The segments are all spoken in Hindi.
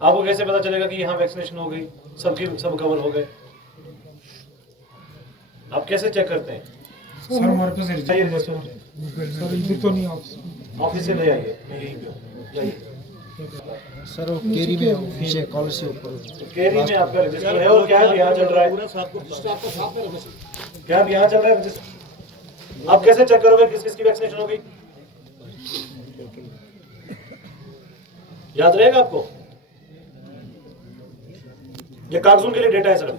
आपको कैसे पता चलेगा कि यहाँ वैक्सीनेशन हो गई, सब कवर हो गए? आप कैसे चेक करते हैं? सर हमारे पास रिजल्ट सर इधर तो नहीं ऑफिस से ले आइए, मैं यहीं पे हूँ, जाइए। सर वो केरी में पीछे कॉलेज से ऊपर केरी में आपका रजिस्टर है और क्या यहाँ चल रहा है? क्या अब यहाँ चल रहा है रजिस्टर? आप कैसे चेक करोगे किस किस की वैक्सीनेशन हो गई? याद रहेगा आपको? ये कागजों के लिए डेटा है sir.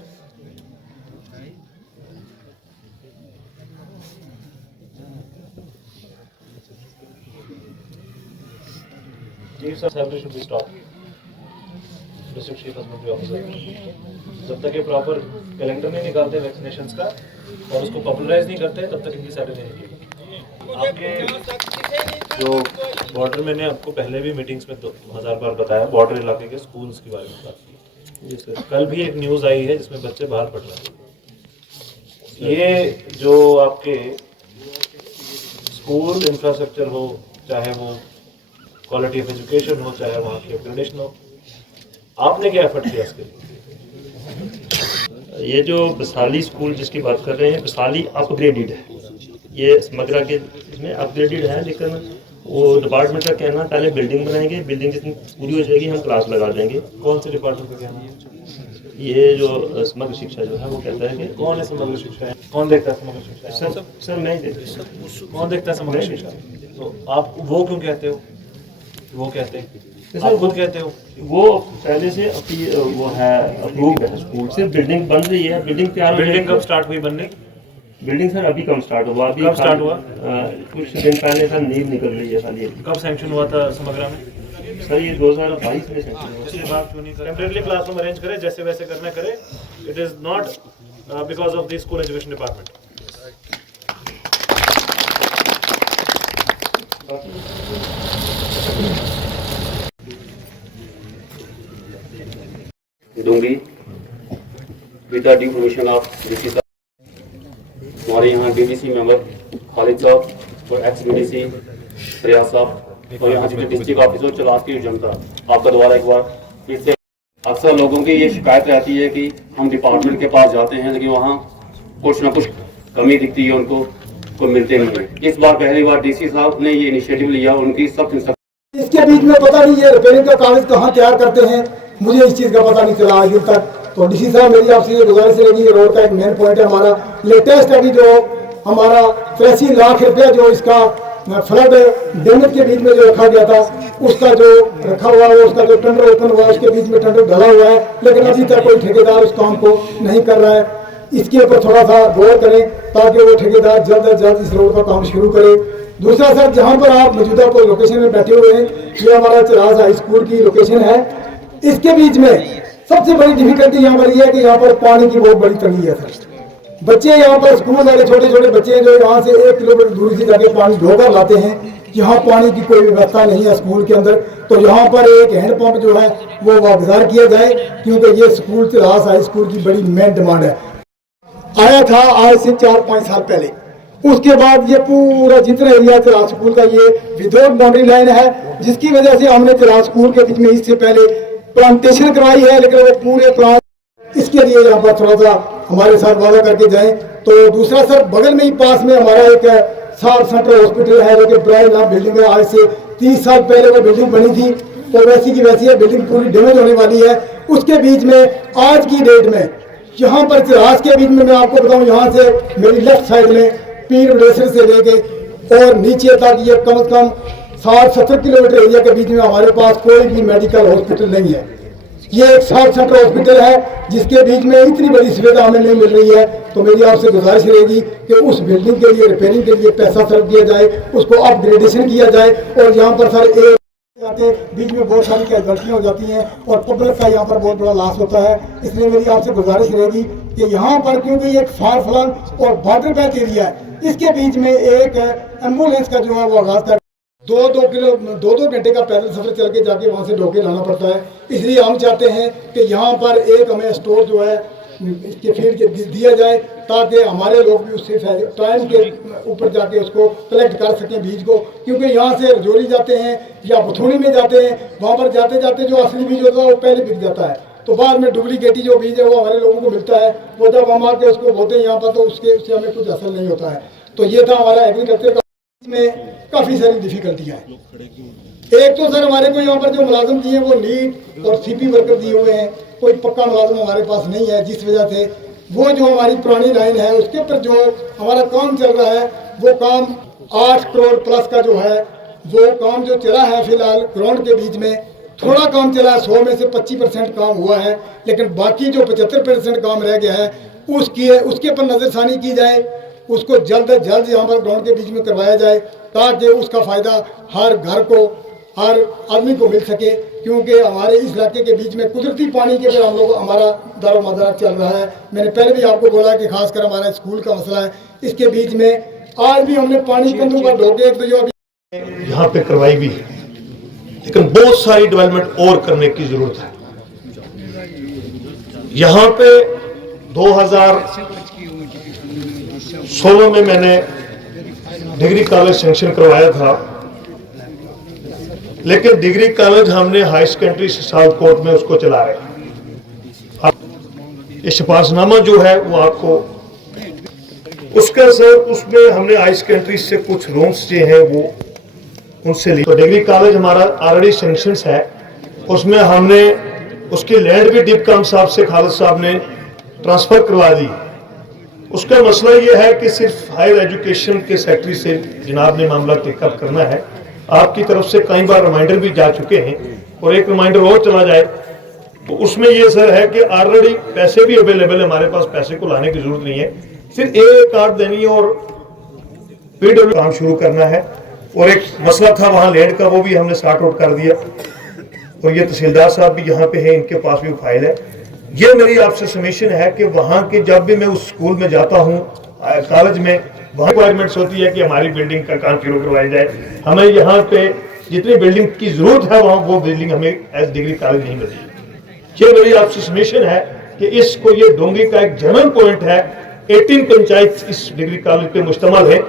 Chiefs of salary should be stopped. District Chief Husbandry Officer. जब तक ये प्रॉपर कैलेंडर नहीं निकालते वैक्सीनेशंस का और उसको पॉपुलराइज नहीं करते तब तक इनकी सैलरी नहीं निकलेगी। आपके जो बॉर्डर, मैंने आपको पहले भी मीटिंग्स में 1000 बार बताया, बॉर्डर इलाके के स्कूल्स के बारे में बात की। कल भी एक न्यूज़ आई है जिसमें बच्चे बाहर पढ़ रहे हैं। ये जो आपके स्कूल इंफ्रास्ट्रक्चर हो, चाहे वो क्वालिटी ऑफ एजुकेशन हो, चाहे वहाँ की अपग्रेडेशन हो, आपने क्या एफर्ट किया इसके लिए? ये जो बसाली स्कूल जिसकी बात कर रहे हैं, बसाली अपग्रेडेड है, ये समग्रा के इसमें अपग्रेडेड है, लेकिन वो डिपार्टमेंट का कहना पहले बिल्डिंग बनाएंगे, बिल्डिंग जितनी पूरी हो जाएगी हम क्लास लगा देंगे। कौन से डिपार्टमेंट का कहना है? ये जो समग्र शिक्षा जो है वो कहता है कि कौन है समग्र शिक्षा है? कौन देखता है समग्र शिक्षा? सर मैं ही देखता। कौन देखता है समग्र शिक्षा? तो आप वो क्यों कहते हो? वो कहते हैं सर, आप खुद कहते हो वो पहले से वो है अप्रूव्ड है, स्कूल से बिल्डिंग बन रही है, बिल्डिंग तैयार हो बिल्डिंग जाएगी। कब स्टार्ट हुई बननी? बिल्डिंग सर अभी कम स्टार्ट हुआ, अभी कब स्टार्ट हुआ? कुछ दिन पहले सर नींव निकल रही है खाली। कब सैंक्शन हुआ था समग्रा में? सर ये 2022 में सैंक्शन हुआ। उसके बाद क्यों नहीं करें? टेम्परेरी क्लासरूम अरेंज करें, जैसे वैसे करना करे। It is not because of the school education department. दूंगी with the due permission of DC साहब। हमारे यहाँ डीडीसी मेंबर खालिद साहब और एक्स डीडीसी रियाज साहब और यहाँ जितने डिस्ट्रिक्ट ऑफिसर चलास की जनता, आपका दोबारा एक बार फिर से, अक्सर लोगों की ये शिकायत रहती है कि हम डिपार्टमेंट के पास जाते हैं लेकिन वहाँ कुछ ना कुछ कमी दिखती है, उनको कोई मिलते नहीं है। इस बार पहली बार डीसी साहब ने ये इनिशिएटिव लिया, उनकी सब इसके बीच में पता नहीं ये रिपेयरिंग का कागज कहाँ तैयार करते हैं, मुझे इस चीज़ का पता नहीं चला आज तक। तो डीसी साहब मेरी आपसे ये गुजारिश रहेगी, ये रोड का एक मेन पॉइंट है हमारा। लेटेस्ट अभी जो हमारा 83 लाख रुपया जो इसका फ्लड डैमेज के बीच में जो रखा गया था, उसका जो रखा हुआ है, उसका जो टेंडर ओपन हुआ है, उसके बीच में टेंडर ढला हुआ है, लेकिन अभी तक कोई ठेकेदार उस काम को नहीं कर रहा है। इसके ऊपर थोड़ा सा गौर करें ताकि वो ठेकेदार जल्द से जल्द इस रोड का काम शुरू करे। दूसरा सर, जहाँ पर आप मौजूदा को लोकेशन में बैठे हुए हैं, ये हमारा चिराज हाई स्कूल की लोकेशन है। इसके बीच में सबसे बड़ी डिफिकल्टी यहाँ पर यह है कि यहाँ पर पानी की बहुत बड़ी तंगी है सर। बच्चे यहाँ पर स्कूल वाले छोटे छोटे बच्चे हैं जो यहाँ से 1 किलोमीटर दूरी से जाके पानी ढोकर लाते हैं। यहाँ पानी की कोई व्यवस्था नहीं है स्कूल के अंदर, तो यहाँ पर एक हैंडपंप जो है वो वागुजार किया जाए, क्योंकि ये स्कूल चिराज हाई स्कूल की बड़ी मेन डिमांड है। आया था आज से 4-5 साल पहले। उसके बाद ये पूरा जितना एरिया चिराज स्कूल का ये विदाउट बाउंड्री लाइन है, जिसकी वजह से हमने चिराज स्कूल के बीच में इससे पहले प्लांटेशन करवाई है, लेकिन वो पूरे प्लांट इसके लिए यहाँ पर थोड़ा सा हमारे साथ वादा करके जाएं। तो दूसरा सर, बगल में ही पास में हमारा एक सार सेंट्रल हॉस्पिटल है जो कि ब्राइट नाम बिल्डिंग है। आज से 30 साल पहले वो बिल्डिंग बनी थी, तो वैसी की वैसी है, बिल्डिंग पूरी डैमेज होने वाली है। उसके बीच में आज की डेट में यहाँ पर चिराज के बीच में मैं आपको बताऊँ, यहाँ से मेरी लेफ्ट साइड में पीर ब्लेसर से लेके और नीचे तक ये कम से कम 60-70 किलोमीटर एरिया के बीच में हमारे पास कोई भी मेडिकल हॉस्पिटल नहीं है। ये एक सार सेंट्रल हॉस्पिटल है जिसके बीच में इतनी बड़ी सुविधा हमें नहीं मिल रही है। तो मेरी आपसे गुजारिश रहेगी कि उस बिल्डिंग के लिए रिपेयरिंग के लिए पैसा सर्व किया जाए, उसको अपग्रेडेशन किया जाए। और यहाँ पर सर एक जाते बीच में बहुत सारी गलतियाँ हो जाती हैं और पब्लिक का यहाँ पर बहुत बड़ा लॉस होता है। इसलिए मेरी आपसे गुजारिश रहेगी कि यहाँ पर, क्योंकि एक फार फ्लंग और बॉर्डर बैक एरिया है, इसके बीच में एक एम्बुलेंस का जो है वो आगाज कर 2-2 घंटे का पैदल सफर चल के जाके वहाँ से ढोके लाना पड़ता है। इसलिए हम चाहते हैं कि यहाँ पर एक हमें स्टोर जो है इसके फील्ड दिया जाए, ताकि हमारे लोग भी उससे टाइम के ऊपर जाके उसको कलेक्ट कर सकें बीज को। क्योंकि यहाँ से रजौरी जाते हैं या बथुणी में जाते हैं, वहाँ पर जाते जाते जो असली बीज होता है वो पहले बिक जाता है, तो बाद में डुप्लीकेटी जो बीज है वो हमारे लोगों को मिलता है। वो जब हम आके उसको बोते हैं यहाँ पर तो उससे हमें कुछ असर नहीं होता है। तो ये था हमारा एग्रीकल्चर का, इसमें काफ़ी सारी डिफिकल्टियाँ हैं। एक तो सर हमारे को यहाँ पर जो मुलाजिम दिए हैं वो नीट और सीपी वर्कर दिए हुए हैं, कोई पक्का मुलाजिम हमारे पास नहीं है, जिस वजह से वो जो हमारी पुरानी लाइन है उसके ऊपर जो हमारा काम चल रहा है वो काम 8 करोड़ प्लस का जो है वो काम जो चला है फिलहाल ग्राउंड के बीच में थोड़ा काम चला है, 100 में से 25% काम हुआ है, लेकिन बाकी जो 75% काम रह गया है उसके ऊपर नज़रसानी की जाए, उसको जल्द से जल्द यहाँ पर ग्राउंड के बीच में करवाया जाए, ताकि उसका फ़ायदा हर घर को, हर आदमी को मिल सके। क्योंकि हमारे इस इलाके के बीच में कुदरती पानी के फिर हम लोग हमारा दारो मदार चल रहा है। मैंने पहले भी आपको बोला कि खासकर हमारा स्कूल का मसला है, इसके बीच में आज भी हमने पानी कंधों पर ढोके एक तो जो अभी यहाँ पे करवाई भी है, लेकिन बहुत सारी डेवलपमेंट और करने की जरूरत है। यहाँ पे 2016 में मैंने डिग्री कॉलेज सेंक्शन करवाया था, लेकिन डिग्री कॉलेज हमने हाई सेकेंडरी सियालकोट में उसको चला रहे हैं। ये सिफारशनामा जो है वो आपको उसका सर उसमें हमने हाई सेकेंडरी से कुछ रूम्स जो हैं वो उनसे ली। तो डिग्री कॉलेज हमारा ऑलरेडी सेंक्शन है, उसमें हमने उसकी लैंड भी डिपकाम साहब से खालिद साहब ने ट्रांसफर करवा दी। उसका मसला ये है कि सिर्फ हायर एजुकेशन के सेक्रेटरी से जनाब ने मामला टेकअप करना है। आपकी तरफ से कई बार रिमाइंडर भी जा चुके हैं और एक रिमाइंडर और चला जाए तो उसमें ये सर है कि ऑलरेडी पैसे भी अवेलेबल है, हमारे पास पैसे को लाने की जरूरत नहीं है, सिर्फ एक कार्ड देनी है और पीडब्ल्यू काम शुरू करना है। और एक मसला था वहाँ लैंड का, वो भी हमने सॉर्ट आउट कर दिया। और ये तहसीलदार साहब भी यहाँ पे हैं, इनके पास भी फाइल है। ये मेरी आपसे सबमिशन है कि वहाँ के जब भी मैं उस स्कूल में जाता हूँ कॉलेज में, वहाँ रिक्वायरमेंट्स होती है कि हमारी बिल्डिंग का काम शुरू करवाया जाए। हमें यहाँ पे जितनी बिल्डिंग की जरूरत है वहाँ वो बिल्डिंग हमें एज डिग्री कॉलेज नहीं मिली। ये मेरी आपसे सबमिशन है कि इसको, ये डोंगी का एक जनरल पॉइंट है, 18 पंचायत इस डिग्री कॉलेज पे मुश्तमल है।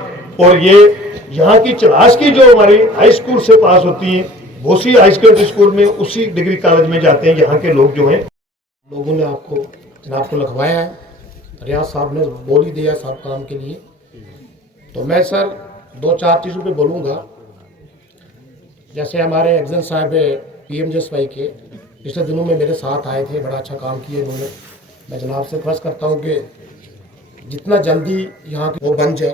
और ये यहाँ की चलाश की जो हमारी हाई स्कूल से पास होती है वो उसी हाई सेकेंडरी स्कूल में उसी डिग्री कॉलेज में जाते हैं। यहाँ के लोग जो हैं, लोगों ने आपको जनाब को लिखवाया है, रियाज साहब ने बोल ही दिया सब काम के लिए। तो मैं सर 2-4 चीज़ों पे बोलूँगा। जैसे हमारे एग्जन साहब PMJSY के पिछले दिनों में मेरे साथ आए थे, बड़ा अच्छा काम किए उन्होंने। मैं जनाब से रिक्वेस्ट करता हूँ कि जितना जल्दी यहाँ वो बन जाए,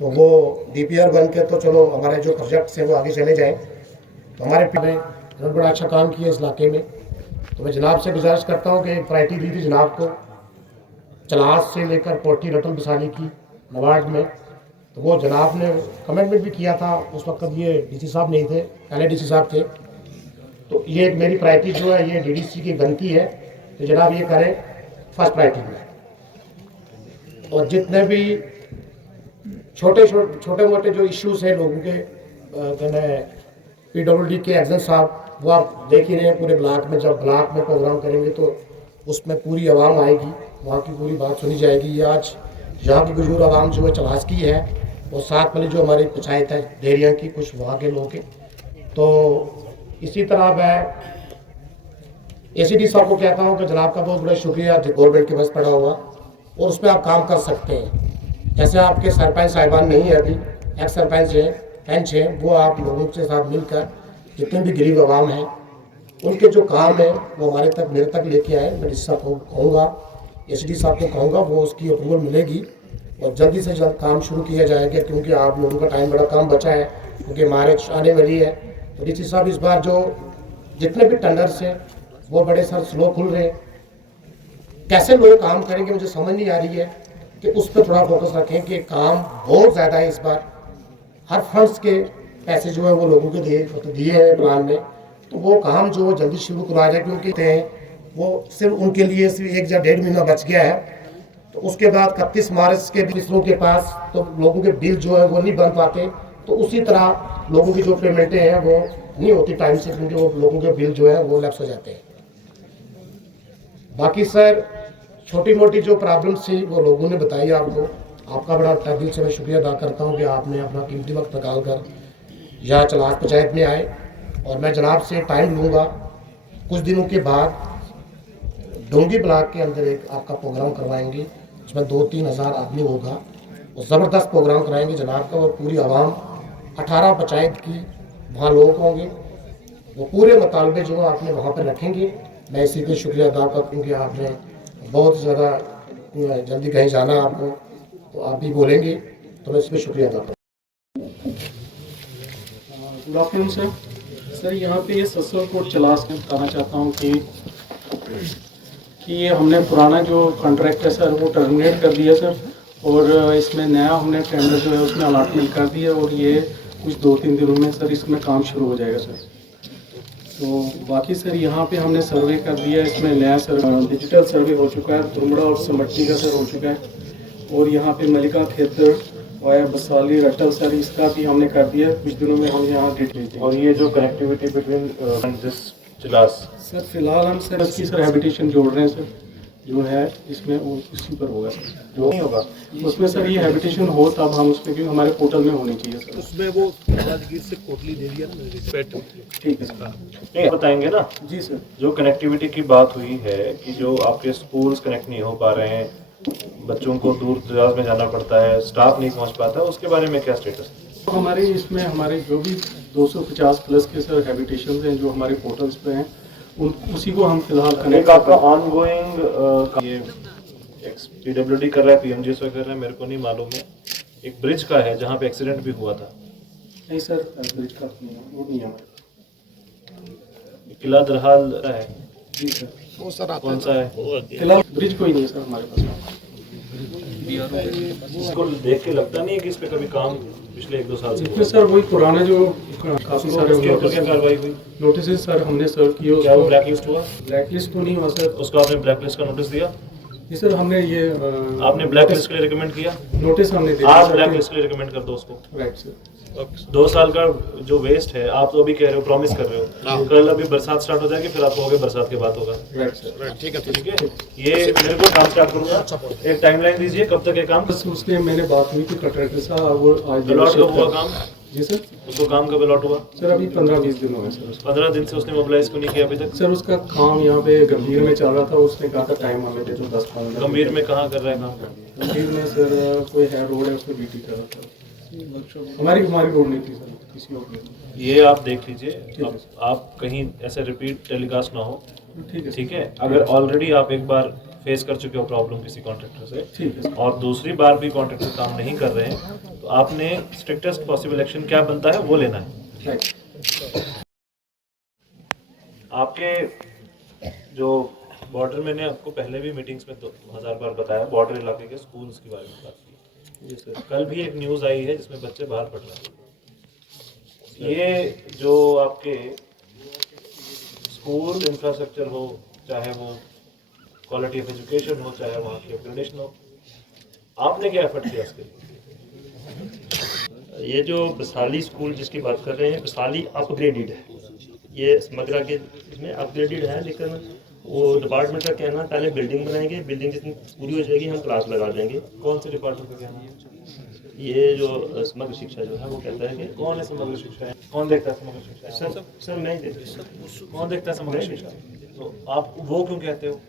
तो वो DPR बन के तो चलो हमारे जो प्रोजेक्ट्स हैं वो आगे चले जाएँ। तो हमारे उन्होंने बड़ा अच्छा काम किया इस इलाके में। तो मैं जनाब से गुजारिश करता हूँ कि एक प्रायोरिटी दी थी जनाब को चलास से लेकर पोटी रटल बसाली की नवाड में, तो वो जनाब ने कमेंटमेंट भी किया था। उस वक्त ये DC साहब नहीं थे, पहले DC साहब थे। तो ये मेरी प्रायोरिटी जो है ये DDC की बनती है कि जनाब ये करें फर्स्ट प्रायोरिटी में। और जितने भी छोटे मोटे जो इश्यूज हैं लोगों के, PWD के एग्जन साहब वो आप देख ही रहे हैं पूरे ब्लॉक में। जब ब्लॉक में प्रोग्राम करेंगे तो उसमें पूरी आवाम आएगी, वहाँ की पूरी बात सुनी जाएगी। ये आज यहाँ की बुजुर्ग आवाम जो है चलास की है, और साथ वाली जो हमारी पंचायत है देरिया की, कुछ वहाँ के लोग हैं। तो इसी तरह मैं ACD साहब को कहता हूँ कि जनाब का बहुत बड़ा शुक्रिया, गवर्नमेंट के पास पड़ा हुआ और उस पर आप काम कर सकते हैं। जैसे आपके सरपंच साहिबान नहीं है अभी, एक्स सरपंच हैं, पंच हैं, वो आप लोगों के साथ मिलकर जितने भी गरीब आवाम हैं उनके जो काम है वो हमारे तक, मेरे तक लेके आए। मैं DC साहब को कहूँगा, ACD साहब को कहूँगा, वो उसकी अप्रूवल मिलेगी और जल्दी से जल्द काम शुरू किया जाएगा। क्योंकि आप लोगों का टाइम बड़ा कम बचा है, क्योंकि मार्च आने वाली है। तो DC साहब इस बार जो जितने भी टेंडर्स हैं वो बड़े सर स्लो खुल रहे हैं। कैसे लोग काम करेंगे मुझे समझ नहीं आ रही है कि उस पर थोड़ा फोकस रखें कि काम बहुत ज़्यादा है इस बार। हर फंड्स के पैसे जो है वो लोगों के दिए हैं प्लान में, तो वो काम जो जल्दी शुरू करवा जाए। क्योंकि वो सिर्फ उनके लिए सिर्फ 1 या 1.5 महीना बच गया है। तो उसके बाद 31 मार्च के दूसरों के पास तो लोगों के बिल जो है वो नहीं बन पाते। तो उसी तरह लोगों की जो पेमेंटें हैं वो नहीं होती टाइम से, क्योंकि वो लोगों के बिल जो है वो लैप्स हो जाते हैं। बाकी सर छोटी मोटी जो प्रॉब्लम्स थी वो लोगों ने बताई आपको। आपका बड़ा तहे दिल से मैं शुक्रिया अदा करता हूँ कि आपने अपना कीमती वक्त निकाल कर यहाँ चलास पंचायत में आए। और मैं जनाब से टाइम लूँगा, कुछ दिनों के बाद डोंगी ब्लॉक के अंदर एक आपका प्रोग्राम करवाएंगे जिसमें 2-3 हज़ार आदमी होगा। वो ज़बरदस्त प्रोग्राम कराएंगे जनाब का, और पूरी आवाम 18 पंचायत की वहाँ लोग होंगे, वो पूरे मुतालबे जो आपने वहाँ पर रखेंगे। मैं इसी पे शुक्रिया अदा करता हूँ कि आपने बहुत ज़्यादा जल्दी कहीं जाना है आपको, तो आप भी बोलेंगे, तो मैं इस पर शुक्रिया अदा करता हूँ। Good afternoon sir. सर यहाँ पे ये ससुर कोट चलास में बताना चाहता हूँ कि ये हमने पुराना जो कॉन्ट्रैक्ट है सर वो टर्मिनेट कर दिया सर, और इसमें नया हमने टेंडर जो है उसमें अलॉटमेंट कर दिया, और ये कुछ 2-3 दिनों में सर इसमें काम शुरू हो जाएगा सर। तो बाकी सर यहाँ पे हमने सर्वे कर दिया, इसमें नया सर डिजिटल सर्वे हो चुका है, तुरमड़ा और समट्टी का सर हो चुका है, और यहाँ पे मलिका खेतर वाया बसाली रटल सर इसका भी हमने कर दिया। कुछ दिनों में हम यहाँ डेट। और ये जो connectivity between this Chilas, sir फिलहाल हम सर इसकी सर हैबिटेशन जोड़ रहे हैं सर, जो है इसमें वो उसी पर होगा सर, जो नहीं होगा उसमें सर ये हैबिटेशन हो तब हम उसमें, क्योंकि हमारे पोर्टल में होनी चाहिए सर उसमें वो राजगीर से कोटली दे दिया ना। ठीक है सर, बताएंगे ना जी सर। जो कनेक्टिविटी की बात हुई है कि जो आपके स्कूल्स कनेक्ट नहीं हो पा रहे हैं, बच्चों को दूर दराज में जाना पड़ता है, स्टाफ नहीं पहुंच पाता है, उसके बारे में क्या स्टेटस है? तो हमारे इसमें हमारे जो भी 250 प्लस के सर हैबिटेशन हैं जो हमारे पोर्टल्स पे हैं, उन उसी को हम फिलहाल कनेक्ट आपका ऑनगोइंग ये पीडब्ल्यूडी कर रहा है, पीएमजीएसवाई कर रहा है, मेरे को नहीं मालूम है। एक ब्रिज का है जहाँ पे एक्सीडेंट भी हुआ था। नहीं सर, ब्रिज का वो नहीं है। किला दरहाल है जी सर, वो सर कौन सा है? फिलहाल ब्रिज कोई नहीं है सर हमारे पास। इसको देख के लगता नहीं है कि इस पे कभी काम पिछले 1-2 साल से इसमें सर वही पुराना जो काफ़ी सारे उसके ऊपर क्या कार्रवाई हुई? नोटिस सर हमने सर्व किए। क्या वो ब्लैक लिस्ट हुआ? ब्लैक लिस्ट तो नहीं हुआ सर। उसको आपने ब्लैक लिस्ट का नोटिस दिया? जी सर, हमने ये आपने ब्लैक लिस्ट के लिए रिकमेंड किया? नोटिस हमने दिया। आप ब्लैक लिस्ट के लिए रिकमेंड कर दो उसको। Right sir. 2 साल का जो वेस्ट है, आप तो अभी कह रहे हो, प्रॉमिस कर रहे हो, कल अभी बरसात स्टार्ट हो जाएगी, फिर आप कहोगे बरसात के बाद होगा। राइट सर, ठीक है। ये मेरे को काम स्टार्ट करूंगा, एक टाइमलाइन दीजिए कब तक ये काम? बस उसने मैंने बात हुई थी कॉन्ट्रैक्टर साहब, वो आज अलॉट कब हुआ काम? जी सर, उसको काम कब अलॉट हुआ? सर अभी 15-20 दिन हुए सर। 15 दिन से उसने मोबिलाइज क्यों नहीं किया अभी तक? सर उसका काम यहाँ पे गंभीर में चल रहा था, उसने कहा था टाइम हमें दे दो 10-15। गंभीर में कहाँ कर रहा है काम? गंभीर में सर कोई है रोड है, उसमें ड्यूटी कर रहा था। हमारी रोड नहीं थी सर, किसी और ने। ये आप देख लीजिए, आप कहीं ऐसे रिपीट टेलीकास्ट ना हो। ठीक है। अगर ऑलरेडी आप एक बार फेस कर चुके हो प्रॉब्लम किसी कॉन्ट्रैक्टर से, ठीक है, और दूसरी बार भी कॉन्ट्रैक्टर काम नहीं कर रहे हैं, तो आपने स्ट्रिक्टेस्ट पॉसिबल एक्शन क्या बनता है वो लेना है। राइट। आपके जो बॉर्डर, मैंने आपको पहले भी मीटिंग्स में 1000 बार बताया, बॉर्डर इलाके के स्कूल्स के बारे में बात की। जी सर, कल भी एक न्यूज़ आई है जिसमें बच्चे बाहर पढ़ रहे हैं। ये जो आपके स्कूल इंफ्रास्ट्रक्चर हो, चाहे वो क्वालिटी ऑफ एजुकेशन हो, चाहे वहाँ की अपग्रेडेशन हो, आपने क्या एफर्ट किया इसके लिए? ये जो बसाली स्कूल जिसकी बात कर रहे हैं, बसाली अपग्रेडेड है। ये समग्रा के इसमें अपग्रेडेड है, लेकिन वो डिपार्टमेंट का कहना है पहले बिल्डिंग बनाएंगे, बिल्डिंग जितनी पूरी हो जाएगी हम क्लास लगा देंगे। कौन से डिपार्टमेंट का कहना है? ये जो समग्र शिक्षा जो है वो कहता है कि कौन है समग्र शिक्षा है? कौन देखता है समग्र शिक्षा? सर मैं ही देखता कौन देखता है समग्र शिक्षा? तो आप वो क्यों कहते हो?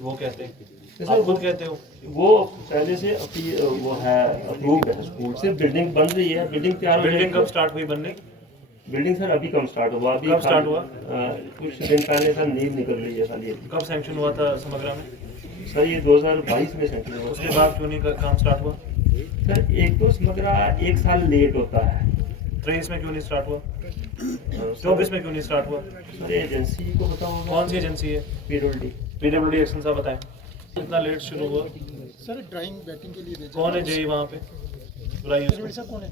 वो कहते हैं, सर आप खुद कहते हो। वो पहले से वो है अप्रूव्ड है स्कूल, सिर्फ बिल्डिंग बन रही है, बिल्डिंग तैयार हो बिल्डिंग कब स्टार्ट हुई बनने? बिल्डिंग सर अभी कम स्टार्ट हुआ। अभी कब स्टार्ट हुआ? कुछ दिन पहले सर नींव निकल रही है सर। ये कब सैंक्शन हुआ था समग्रा में? सर ये 2022 में सैंक्शन हुआ। उसके बाद क्यों नहीं काम स्टार्ट हुआ? सर एक तो समग्रा 1 साल लेट होता है। 23 में क्यों नहीं स्टार्ट हुआ? 24 में क्यों नहीं स्टार्ट हुआ? सर एजेंसी को पता होगा। कौन सी एजेंसी है? पीडब्ल्यूडी एक्शन साहब बताएं, इतना लेट शुरू हुआ? सर ड्राइंग बैटिंग के लिए कौन है जेई वहाँ पे? बुलाइए उसको। कौन है?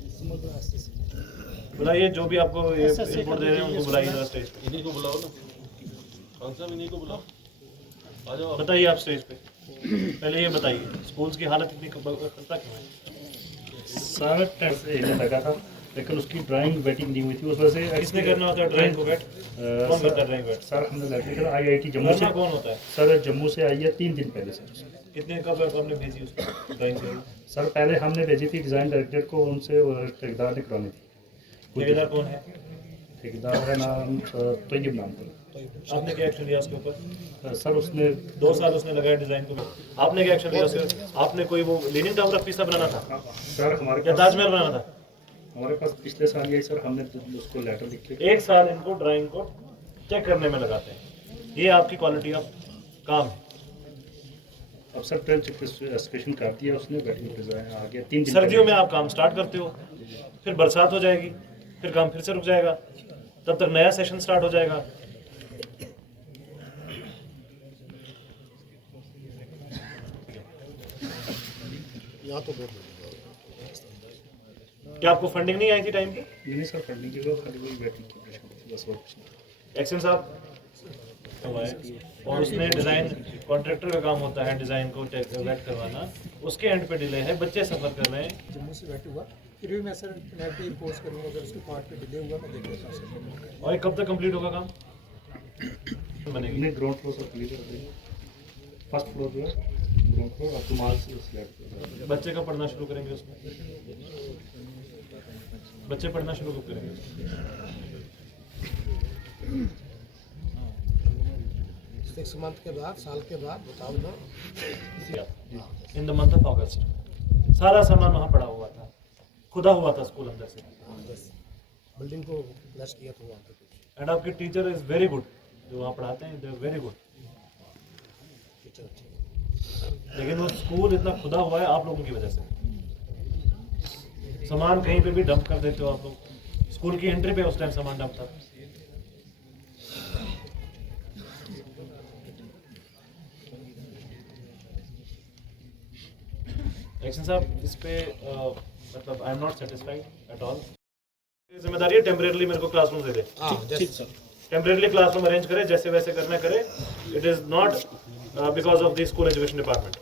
बुलाइए, जो भी आपको ये इनपुट दे रहे हैं उनको बुलाइए ना स्टेज पे। इन्हीं को बुलाओ ना, खान साहब इन्हीं को बुलाओ, आ जाओ। बताइए आप स्टेज पे, पहले ये बताइए स्कूल्स की हालत इतनी खस्ता क्यों है? सर टैक्स लगा था लेकिन उसकी ड्राइंग वेटिंग नहीं हुई थी उस वजह से। किसने करना होता है ड्राइंग को वेट? कौन करता है ड्राइंग वेट? सर हमने लेटर IIT जम्मू से। कौन होता है सर जम्मू से आई है 3 दिन पहले सर। कितने कब आपने भेजी उसको ड्राइंग? सर पहले हमने भेजी थी डिज़ाइन डायरेक्टर को, उनसे ठेकेदार ने करवानी थी। ठेकेदार कौन है? ठेकेदार का नाम तैयब नाम था। आपने क्या एक्शन लिया उसके ऊपर? सर उसने 2 साल उसने लगाया डिजाइन को, आपने क्या एक्शन लिया उसके? आपने कोई वो लेनिन टावर का पिस्ता बनाना था सर हमारे या ताजमहल बनाना था? हमारे पास पिछले साल यही सर, हमने उसको लेटर लिख के 1 साल इनको ड्राइंग को चेक करने में लगाते हैं। ये आपकी क्वालिटी ऑफ काम है। अब सर 12th स्पेसिफिकेशन कर दिया उसने, वेटिंग डिजाइन आ गया 3 दिन। सर्दियों में आप काम स्टार्ट करते हो, फिर बरसात हो जाएगी, फिर काम फिर से रुक जाएगा, तब तक नया सेशन स्टार्ट हो जाएगा। क्या आपको फंडिंग नहीं आई थी टाइम पे? नहीं सर, फंडिंग की खाली वही वेटिंग की बस और कुछ नहीं। एक्शन साहब और उसने डिज़ाइन, कॉन्ट्रैक्टर का काम होता है डिज़ाइन को वेट करवाना, उसके एंड पे डिले है, बच्चे सफ़र कर रहे हैं। जम्मू से बैठे हुआ फिर भी मैं सर नेट पे पोस्ट करूँगा, अगर उसके पार्ट पे डिले हुआ मैं देख लेता हूँ सर। और ये कब तक कंप्लीट होगा काम? बनेगी नहीं, ग्राउंड फ्लोर से क्लियर कर देंगे, फर्स्ट फ्लोर जो है ग्राउंड फ्लोर और कुमार से स्लैब। बच्चे कब पढ़ना शुरू करेंगे उसमें? बच्चे पढ़ना शुरू कब करेंगे? 6 मंथ के बाद, साल के बाद बताओ ना। इन द मंथ ऑफ अगस्त सारा सामान वहाँ पड़ा हुआ था, खुदा हुआ था स्कूल अंदर से। बिल्डिंग को फ्लश किया तो वहाँ पे कुछ। एंड आपके टीचर इज वेरी गुड, जो वहाँ पढ़ाते हैं, दे आर वेरी गुड। लेकिन वो स्कूल इतना खुदा हुआ है आप लोगों की वजह से। सामान कहीं पे भी डंप कर देते हो आप लोग। स्कूल की एंट्री पे उस टाइम सामान डंप था। एक्शन साहब, इस पे मतलब I am not satisfied at all. जिम्मेदारी है टेम्परेरीली मेरे को क्लासरूम दे दे। ठीक सर। टेम्परेरीली क्लासरूम अरेंज करे, जैसे वैसे करना करे। It is not because of the school education department.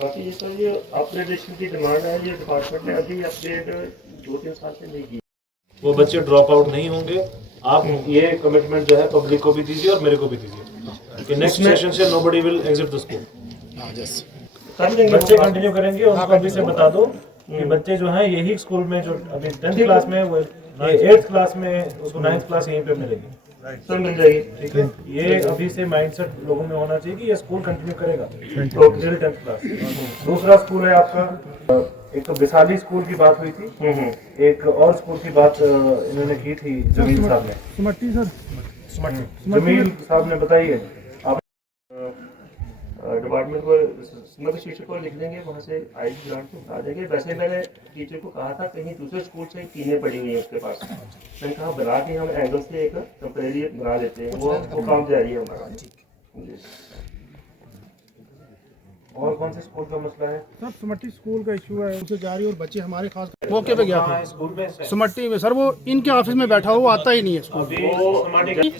बाकी ये सर ये अपग्रेडेशन की डिमांड है, ये डिपार्टमेंट ने अभी अपग्रेड 2-3 साल से नहीं की। वो बच्चे ड्रॉप आउट नहीं होंगे। आप ये कमिटमेंट जो है पब्लिक को भी दीजिए और मेरे को भी दीजिए कि नेक्स्ट सेशन से nobody will exit the school. बच्चे कंटिन्यू करेंगे, उनको अभी से बता दो कि बच्चे जो हैं यही स्कूल में, जो अभी 10th क्लास में, वो 8th क्लास में, उसको 9th क्लास यहीं पे मिलेगी। सर मिल जाएगी। ठीक है, ये अभी से माइंडसेट लोगों में होना चाहिए कि ये स्कूल कंटिन्यू करेगा टिल 10th क्लास। दूसरा स्कूल है आपका, एक तो बिसाली स्कूल की बात हुई थी, एक और स्कूल की बात इन्होंने की थी जमील साहब ने। सुमट्टी सर, जमील साहब ने बताई है। आप डिपार्टमेंट को समग्र शिक्षक को लिख देंगे, वहाँ से आई ग्रांट को बता देंगे। वैसे मैंने टीचर को कहा था कहीं दूसरे स्कूल से टीमें पड़ी हुई हैं उसके पास, मैंने कहा बना के हम एंगल से एक टेम्परेरी बना देते हैं, वो काम जारी है हमारा। और कौन से स्कूल का मसला है? सर सुमट्टी स्कूल का इशू है, उसे जारी और बच्चे हमारे खास मौके पे गया हाँ, था स्कूल में सुमट्टी में सर, वो इनके ऑफिस में बैठा हुआ आता ही नहीं है स्कूल।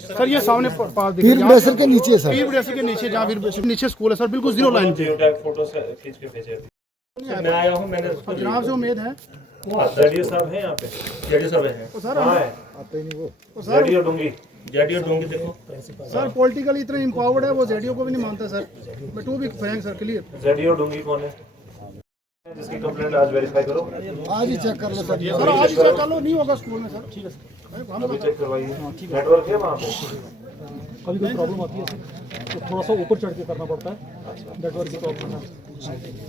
सर ये सामने पास पीर बेसर के नीचे सर, पीर बेसर के नीचे, जहाँ पीर बेसर के नीचे स्कूल है सर, बिल्कुल जीरो लाइन पे। फोटो से खींच के भेजे थे। मैं आया हूँ, मैंने उसको जनाब से उम्मीद है जेडीओ साहब हैं यहाँ पे। जेडीओ साहब हैं, तो सर हाँ है, आते ही नहीं वो जेडीओ डूंगी। जेडीओ डोंगी देखो सर पॉलिटिकली इतना इम्पावर्ड है, वो जेडीओ को भी नहीं मानता सर। मैं to be frank sir, clear. JDO डूंगी कौन है जिसकी कंप्लेंट आज वेरीफाई करो? आज ही चेक कर लो सर। सर आज ही चेक कर लो, नहीं होगा स्कूल में सर। ठीक है सर, अभी चेक करवाइए। नेटवर्क है वहाँ पे? कभी कोई प्रॉब्लम आती है सर तो थोड़ा सा ऊपर चढ़ के करना पड़ता है, नेटवर्क की प्रॉब्लम है।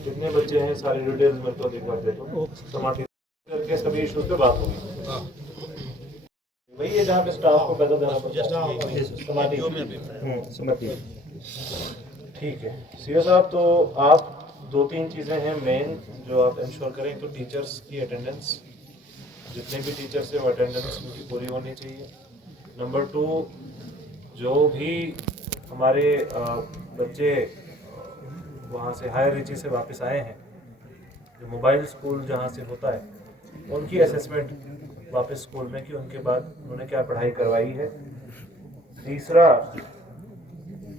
कितने बच्चे हैं, सारी डिटेल्स मेरे को एक बार दे दो, समाप्ति करके सभी इश्यूज पे बात होगी। वही है जहाँ पे स्टाफ को पैसा देना पड़ता है, समाप्ति। ठीक है सीओ साहब, तो आप 2-3 चीज़ें हैं मेन जो आप इंश्योर करें। तो टीचर्स की अटेंडेंस, जितने भी टीचर्स हैं वो अटेंडेंस उनकी पूरी होनी चाहिए। नंबर 2, जो भी हमारे बच्चे वहाँ से हायर रीची से वापस आए हैं, जो मोबाइल स्कूल जहाँ से होता है, उनकी असेसमेंट वापस स्कूल में कि उनके बाद उन्होंने क्या पढ़ाई करवाई है। तीसरा,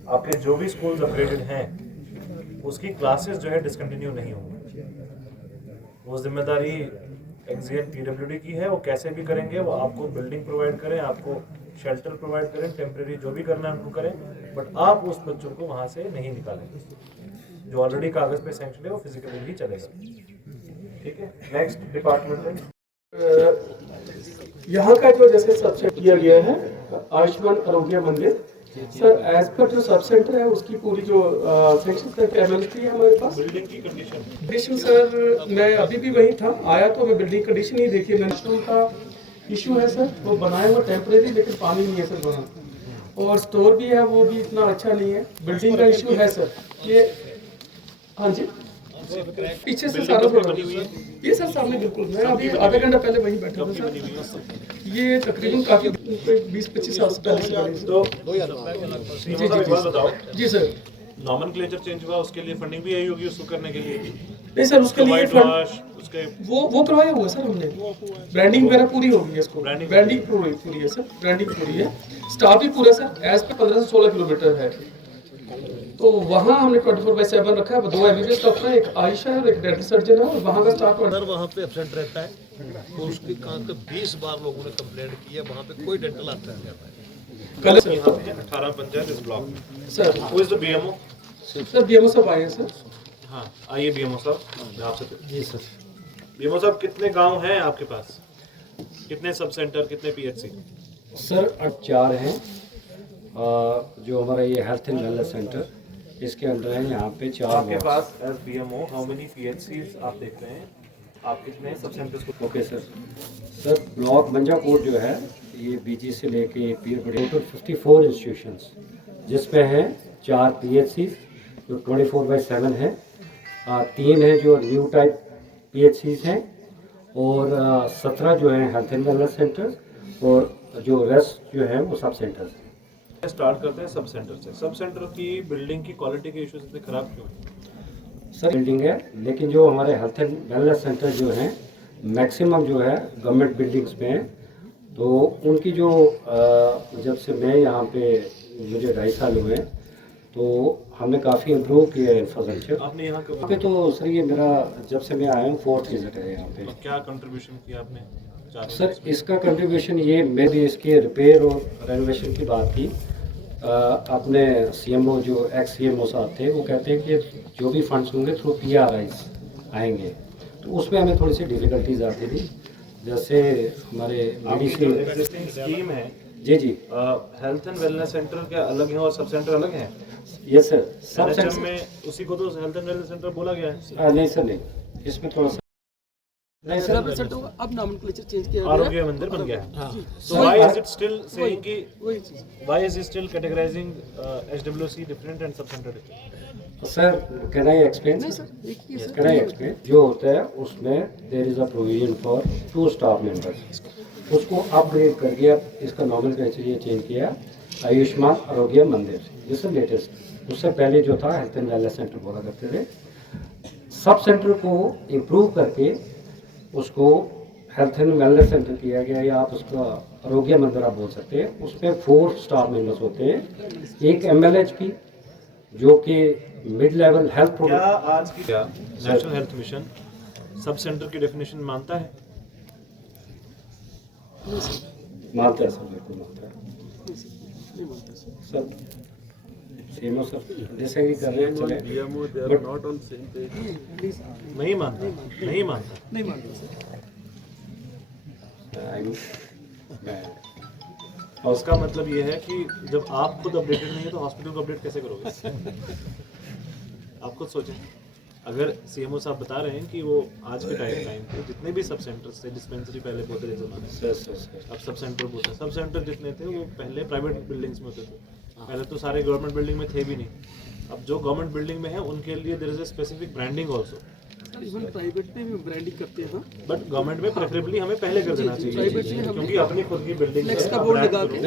आपके जो भी स्कूल्स अपग्रेडेड हैं उसकी क्लासेस जो है डिसकंटिन्यू नहीं होंगी। वो जिम्मेदारी एक्सजेड पीडब्ल्यूडी की है। वो कैसे भी करेंगे, वो आपको बिल्डिंग प्रोवाइड करें, आपको शेल्टर प्रोवाइड करें, टेम्परेरी जो भी करना है उनको करें, बट आप उस बच्चों को वहाँ से नहीं निकालेंगे। जो ऑलरेडी कागज पे सैंक्शन है वो फिजिकली ही चलेगा। ठीक है, नेक्स्ट डिपार्टमेंट है। यहाँ का जो जैसे सबसेट किया गया है आयुष्मान आरोग्य मंदिर, सर एज पर जो सब सेंटर है उसकी पूरी जो सेक्शन तक एबिलिटी है हमारे पास। बिल्डिंग की कंडीशन सर मैं अभी भी वही था, आया तो मैं बिल्डिंग कंडीशन ही देखी। नेशनल का इशू है सर, वो बनाया हुआ टेम्परेरी लेकिन पानी नहीं है सर वहाँ, और स्टोर भी है वो भी इतना अच्छा नहीं है। बिल्डिंग का इशू है सर ये, हाँ जी पीछे से सारा ये सर सामने बिल्कुल, मैं अभी आधा घंटा पहले वहीं बैठा था सर। ये तकरीबन काफी 20-25 साल से पहले। तो बताओ जी सर, नॉमेनक्लेचर चेंज हुआ, उसके लिए फंडिंग भी आई होगी उसको करने के लिए? नहीं सर उसके लिए उसके वो करवाया हुआ है सर हमने, ब्रांडिंग वगैरह पूरी हो गई है इसको, ब्रांडिंग पूरी है सर, ब्रांडिंग पूरी है, स्टाफ भी पूरा सर एज पे 15 से 16 किलोमीटर है। तो वहाँ हमने 24/7 रखा है, 2 MBBS डॉक्टर है, एक आयुषा है और एक डेंटल सर्जन है, और वहाँ का स्टाफ वहाँ पे एब्सेंट रहता है, तो उसके कारण 20 बार लोगों ने कंप्लेंट की है, वहाँ पे कोई डेंटल ऑफिसर नहीं आता है। कल यहाँ पे 18 पंचायत इस ब्लॉक में sir, who is the BMO? Sir BMO साहब आए हैं सर। हाँ आइए बीएमओ साहब, आपसे जी सर। बीएमओ साहब कितने गांव हैं आपके पास, कितने सब सेंटर, कितने पीएचसी? सर 4 हैं, जो हमारा ये हेल्थ एंड वेलनेस सेंटर इसके अंदर है। यहाँ पे 4 आपके पास as BMO how many PHCs आप देख रहे हैं, आप कितने सब सेंटर्स को? ओके सर ब्लॉक मंजाकोट जो है ये बीजी से लेके पीरबड़ी टोटल 54 इंस्टीट्यूशंस, जिसमें हैं 4 पीएचसीज जो 24/7 हैं, 3 हैं जो न्यू टाइप पीएचसीज हैं, और 17 जो हैं हेल्थ एंड वेलनेस सेंटर, और जो रेस्ट जो है वो सब सेंटर्स हैं। स्टार्ट करते हैं सब सेंटर से। सब सेंटर की बिल्डिंग की क्वालिटी के इश्यूज इतने खराब क्यों हैं? सर बिल्डिंग है, लेकिन जो हमारे हेल्थ एंड वेलनेस सेंटर जो हैं मैक्सिमम जो है गवर्नमेंट बिल्डिंग्स में हैं। तो उनकी जो जब से मैं यहाँ पे मुझे 2.5 साल हुए हैं, तो हमने काफ़ी इम्प्रूव किया है इंफ्रास्ट्रक्चर। आपने यहाँ पे तो सर ये मेरा जब से मैं आया हूँ 4th विजिट है यहाँ पे। क्या कंट्रीब्यूशन किया आपने? सर इसका कंट्रीब्यूशन ये, मैं भी इसके रिपेयर और रेनोवेशन की बात की। अपने सीएमओ जो एक्स सीएमओ साहब थे वो कहते हैं कि जो भी फंड्स होंगे थ्रू PRIs आएंगे, तो उसमें हमें थोड़ी सी डिफ़िकल्टीज आती थी। जैसे हमारे एग्जिस्टिंग स्कीम है जी हेल्थ एंड वेलनेस सेंटर क्या अलग हैं और सब सेंटर अलग हैं? यस सर, सब सेंटर में उसी को तो हेल्थ एंड वेलनेस सेंटर बोला गया है। नहीं सर नहीं, इसमें थोड़ा सा नहीं सर, अब नॉमेनक्लेचर चेंज किया गया, आरोग्य मंदिर बन गया है। So why is it still saying कि why is it still categorizing HWC different and sub center different? Sir can I explain? Can I explain? जो होता है उसमें there is a provision for 2 staff members, उसको अपग्रेड करके अब इसका नॉमेनक्लेचर ये चेंज किया आयुष्मान आरोग्य मंदिर, दिस इज लेटेस्ट। उससे पहले जो था हेल्थ एंड वेलनेस सेंटर बोला करते थे। सब सेंटर को इम्प्रूव करके उसको हेल्थ एंड वेलनेस सेंटर किया गया, या आप उसका आरोग्य मंदिर आप बोल सकते हैं। उसमें 4 स्टाफ मेंबर्स होते हैं, एक MLHP जो कि मिड लेवल हेल्थ क्या आज की नेशनल हेल्थ मिशन सब सेंटर की डेफिनेशन मानता है? मानता है सर, बिल्कुल मानता है सर। सीएमओ सर डिसएग्री कर रहे हैं, चले but not on same page. नहीं मानता और उसका मतलब ये है कि जब आप खुद अपडेटेड नहीं है तो हॉस्पिटल को अपडेट कैसे करोगे? आप खुद सोचें, अगर सीएमओ साहब बता रहे हैं कि वो आज के टाइम पे जितने भी सब सेंटर्स थे, डिस्पेंसरी पहले बोलते थे ज़माने, अब सब सेंटर बोलते हैं। सब सेंटर जितने थे वो पहले प्राइवेट बिल्डिंग्स में होते थे, पहले तो सारे गवर्नमेंट बिल्डिंग में थे भी नहीं। अब जो गवर्नमेंट बिल्डिंग में है उनके लिए there is a specific branding also. Even private में भी ब्रांडिंग करते हैं, बट गवर्नमेंट में प्रेफरेबली हमें पहले कर देना चाहिए, क्योंकि अपनी खुद की बिल्डिंग का बोर्ड लगा के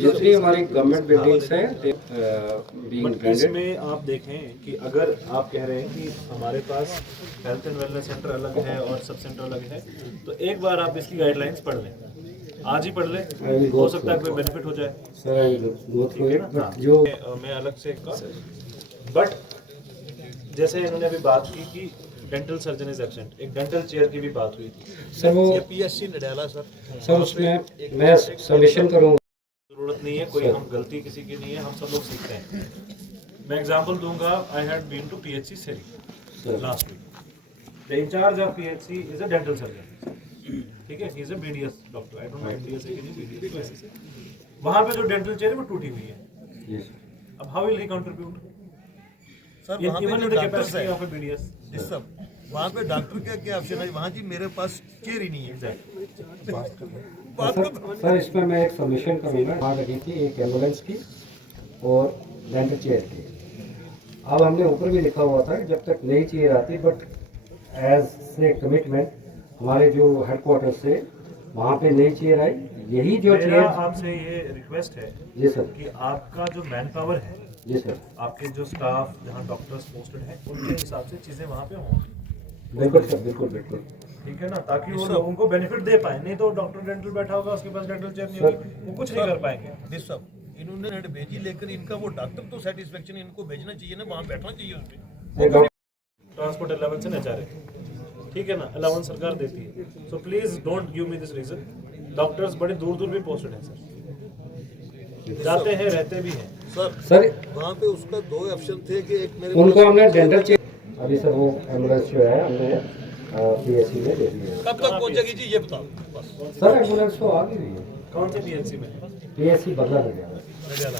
जितनी हमारी गवर्नमेंट बिल्डिंग्स हैं बट इसमें आप देखें कि अगर आप कह रहे हैं कि हमारे पास हेल्थ एंड वेलनेस सेंटर अलग है और सब सेंटर अलग है, तो एक बार आप इसकी गाइडलाइंस पढ़ लें, आज ही पढ़ लें, हो सकता है कोई बेनिफिट हो जाए सर। जो मैं अलग से बट जैसे इन्होंने अभी बात की कि डेंटल सर्जन इज एब्सेंट। एक डेंटल चेयर की भी बात हुई थी सर वो पीएससी नडियाला सर उसमें मैं सबमिशन करूँगा। जरूरत नहीं है, कोई हम गलती किसी की नहीं है, हम सब लोग सीखते हैं। मैं एग्जांपल दूंगा, I had been to PHC सेरी last week. The incharge of PHC is a dental surgeon, ठीक है, he is a BDS doctor, I don't know BDS है कि नहीं बीडीएस। वहां पे जो डेंटल चेयर है वो टूटी हुई है। अब how will he contribute sir वहाँ पे इवन जो द डॉक्टर्स कैपेसिटी है ऑफ अ बीडीएस। जिस सब वहाँ पे डॉक्टर क्या ऑप्शन है, वहाँ जी मेरे पास चेयर ही नहीं है। सर इसमें मैं एक सबमिशन करूँगा। वहाँ लगी थी एक एम्बुलेंस की और डेंटल चेयर की। अब हमने ऊपर भी लिखा हुआ था कि जब तक नई चेयर आती, बट एज से कमिटमेंट हमारे जो हेडक्वार्टर से वहाँ पे नई चेयर आई, यही जो मेरा चेयर। आपसे ये रिक्वेस्ट है जी सर। कि आपका जो मैन पावर है, जी सर, आपके जो स्टाफ जहाँ डॉक्टर्स पोस्टेड हैं, उनके हिसाब से चीजें वहाँ पे हों। बिल्कुल सर, बिल्कुल बिल्कुल। ठीक है ना, ताकि वो लोगों को बेनिफिट दे पाए। नहीं तो डॉक्टर डेंटल बैठा होगा, उसके पास डेंटल चेयर नहीं होगी, वो कुछ नहीं कर पाएंगे। दिस सब इन्होंने नेट भेजी, लेकर इनका वो डॉक्टर तो सेटिस्फेक्शन इनको भेजना चाहिए ना, वहाँ बैठना चाहिए उसमें। ट्रांसपोर्ट अलाउंस है नचारे, ठीक है ना, अलाउंस सरकार देती है। So please don't give me this reason. Doctors बड़े दूर दूर भी पोस्टेड हैं सर, जाते हैं रहते भी हैं सर। वहाँ पे उसका दो ऑप्शन थे कि एक मेरे उनको हमने डेंटल चेयर, अभी सर वो एम्बुलेंस जो है हमने पीएससी में दे दी है। कब तक पहुँचेगी जी ये बताओ बस। सर एम्बुलेंस तो आ गई है। कौन से पीएचसी में? पीएससी बदला लग गया। नडियाला।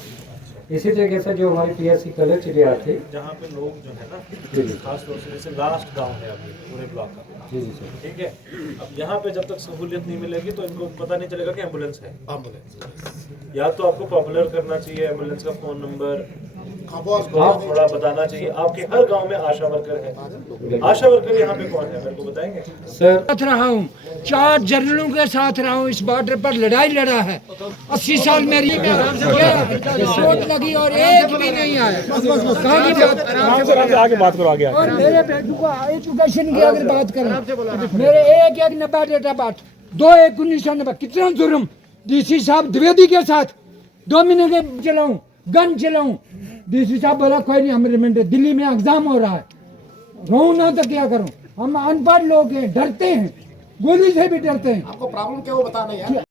इसी तरीके से जो हमारी पीएससी कलर चिड़िया थी, जहाँ पे लोग जो है ना, जी जी खास तौर से जैसे लास्ट गांव है अभी पूरे ब्लॉक का, जी जी सर, ठीक है। अब यहाँ पे जब तक सहूलियत नहीं मिलेगी तो इनको पता नहीं चलेगा कि एम्बुलेंस है। एम्बुलेंस या तो आपको पॉपुलर करना चाहिए एम्बुलेंस का फोन नंबर, थोड़ा बताना चाहिए। आपके हर गांव में आशा वर्कर है। आशा वर्कर यहाँ पे कौन है, मेरे को बताएंगे सर। साथ रहा हूँ, 4 जनरलों के साथ रहा हूँ, इस बॉर्डर पर लड़ाई लड़ा है। 80 साल मेरी चोट लगी और एक भी नहीं आया। कहाँ की बात, आगे बात करो, आगे और मेरे बेटू को एजुकेशन की अगर बात करें, मेरे 1-1 डेट ऑफ बर्थ 2-1-1990, कितना जुर्म डीसी साहब द्विवेदी के साथ 2 महीने के चलाऊं, गन चलाऊं। डीसी साहब बोला कोई नहीं, हम रिमांड, दिल्ली में एग्जाम हो रहा है, रहूं ना तो क्या करूं। हम अनपढ़ लोग हैं, डरते हैं, गोली से भी डरते हैं। आपको प्रॉब्लम क्या वो बताना यार।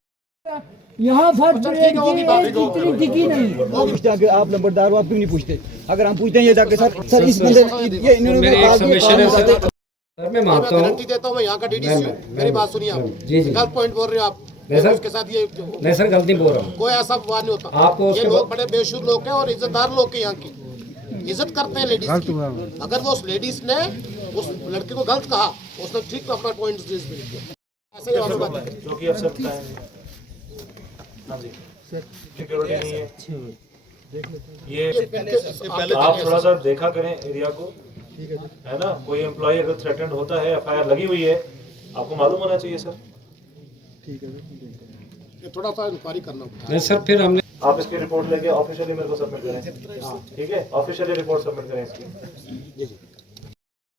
यहाँ फर्स्ट इतनी दिखी नहीं। आप नंबरदार हो, आप क्यों नहीं पूछते? अगर हम पूछते हैं ये जाके सर इस बंदे ये इन्होंने सर मैं मानता हूँ, गारंटी देता हूँ, मैं यहाँ का डीडीसी हूँ, मेरी बात सुनिए आप। जी जी, गलत पॉइंट बोल रहे हो आप। नहीं सर, उसके साथ ये नहीं सर गलती बोल रहा हूँ। कोई ऐसा वाद नहीं होता। आपको ये लोग बड़े बेशुर लोग हैं और इज्जतदार लोग हैं, यहाँ की इज्जत करते हैं लेडीज की। अगर वो उस लेडीज ने उस लड़के को गलत कहा, उसने ठीक अपना पॉइंट ऐसे ही बात है। जो कि अफसर बताएंगे। हाँ जी, सिक्योरिटी नहीं है ये। आप थोड़ा सा देखा करें एरिया को, है ना। कोई एम्प्लॉय अगर थ्रेटेंड होता है, एफआईआर लगी हुई है, आपको मालूम होना चाहिए सर। ये थोड़ा सा इंक्वायरी करना होगा। नहीं सर, फिर हमने आप इसकी रिपोर्ट लेके ऑफिशियली मेरे को सबमिट करें, ठीक है। ऑफिशियली रिपोर्ट सबमिट करें इसकी।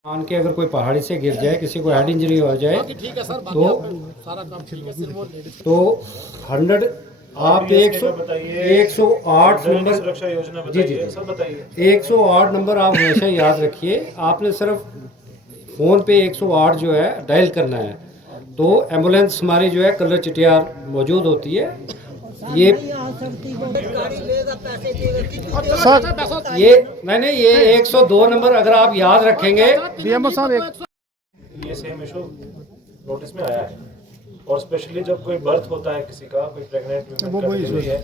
मान के अगर कोई पहाड़ी से गिर जाए, किसी को हेड इंजरी हो जाए, ठीक है सर, तो सारा काम ठीक है। सिर्फ वो लेडीज तो 100 आप 108 नंबर सुरक्षा योजना जी जी बताइए, सब बताइए। 108 नंबर आप हमेशा याद रखिए। आपने सिर्फ फ़ोन पे 108 जो है डायल करना है, तो एम्बुलेंस हमारी जो है कलर चिटियार मौजूद होती है। ये सर ये मैंने ये 102 नंबर अगर आप याद रखेंगे, ये सेम इशू नोटिस में आया है। और स्पेशली जब कोई बर्थ होता है किसी का, कोई प्रेग्नेंट वुमेन है,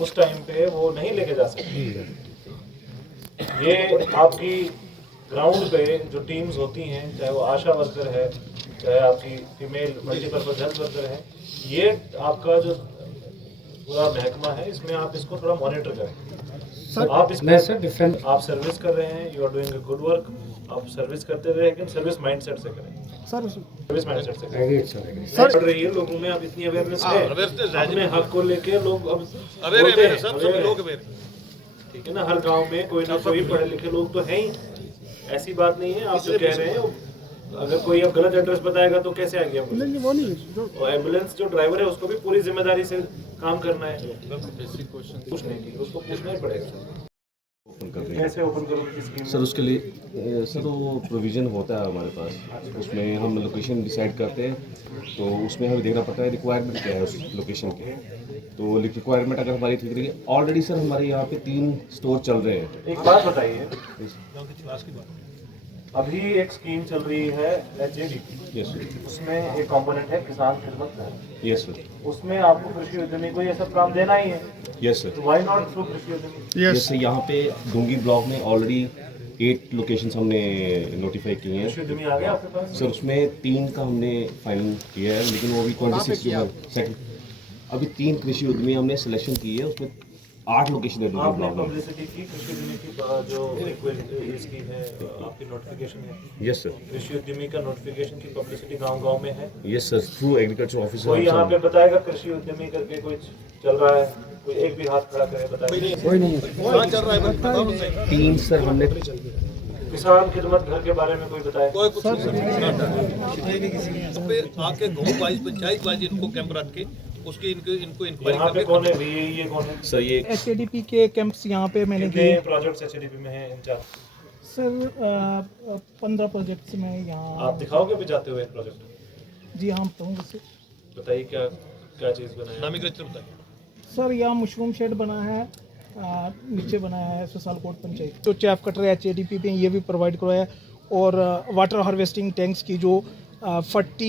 उस टाइम पे वो नहीं लेके जा सकती। ये आपकी ग्राउंड पे जो टीम्स होती हैं, चाहे वो आशा वर्कर है, चाहे आपकी फीमेल मल्टीपर्पज हेल्थ वर्कर है, ये आपका जो पूरा महकमा है, इसमें आप इसको थोड़ा मॉनिटर करें। आप इसमें सर डिफरेंट आप सर्विस कर रहे हैं, you are doing a good work, आप सर्विस करते रहे, लेकिन सर्विस माइंडसेट से करें। सर्विस माइंडसेट से करें। सर बढ़ रही है लोगों में अब इतनी अवेयरनेस है, अपने हक को लेके लोग अब बोलते हैं, ठीक है ना। हर गांव में कोई ना कोई पढ़े लिखे लोग तो हैं ही, ऐसी बात नहीं है। आप जो कह रहे हैं, अगर कोई अब गलत एड्रेस बताएगा तो कैसे आएगी एम्बुलेंस? और एम्बुलेंस जो ड्राइवर है उसको भी पूरी जिम्मेदारी से काम करना है, पूछने की, उसको पूछना ही पड़ेगा। ओपन कर रहे कैसे ओपन करोगे किस स्कीम हैं सर उसके लिए सर वो प्रोविज़न होता है हमारे पास, उसमें हम लोकेशन डिसाइड करते हैं, तो उसमें हमें देखना पड़ता है रिक्वायरमेंट क्या है उस लोकेशन के। तो रिक्वायरमेंट अगर हमारी ठीक रही, ऑलरेडी सर हमारे यहाँ पे 3 स्टोर चल रहे हैं। एक बात बताइए, अभी एक स्कीम चल रही है HADP, यस सर। उसमें एक कंपोनेंट है किसान खिदमत घर। Yes sir. उसमें आपको कृषि उद्यमी को ये सब काम देना ही है, यस सर। तो व्हाई नॉट थ्रू कृषि उद्यमी? Yes sir. यहाँ पे डोंगी ब्लॉक में ऑलरेडी 8 लोकेशंस हमने नोटिफाई किए हैं कृषि उद्यमी आ गया आपके पास? सर। उसमें 3 का हमने फाइनल किया है, लेकिन वो भी 26 जो है सेकंड, अभी 3 कृषि उद्यमी हमने सिलेक्शन की है, उसमें 8 लोकेशन है डोंगी आपने ब्लॉक में। पब्लिसिटी की कृषि उद्यमी की जो इसकी है आपकी नोटिफिकेशन है? Yes sir. कृषि उद्यमी का नोटिफिकेशन की पब्लिसिटी गांव-गांव में है? Yes sir, through agriculture officer. कोई यहाँ पे बताएगा कृषि उद्यमी करके कोई चल रहा है? कोई एक भी हाथ खड़ा करे बताइए। कोई नहीं कहाँ चल रहा है बताओ। 3 सर हमने किसान खिदमत घर के बारे में कोई बताए? कोई कुछ नहीं। आके गाँव वाइज पंचायत वाइज इनको कैंप रख के उसके इनको इंक्वायरी यहाँ पे कौन है ये कौन है सर? ये HADP के कैंप्स यहाँ पे मैंने किए प्रोजेक्ट्स HADP में हैं इंचार्ज? सर 15 प्रोजेक्ट्स में यहाँ। आप दिखाओगे भी जाते हुए प्रोजेक्ट? जी हाँ बताऊँगा सर। बताइए क्या क्या चीज़ बनाई? नामिग्रेचर बताइए सर यहाँ मशरूम शेड बना है, नीचे बनाया है ससालकोट पंचायत। तो चैफ कटर HADP पे ये भी प्रोवाइड करवाया, और वाटर हार्वेस्टिंग टैंक्स की जो 40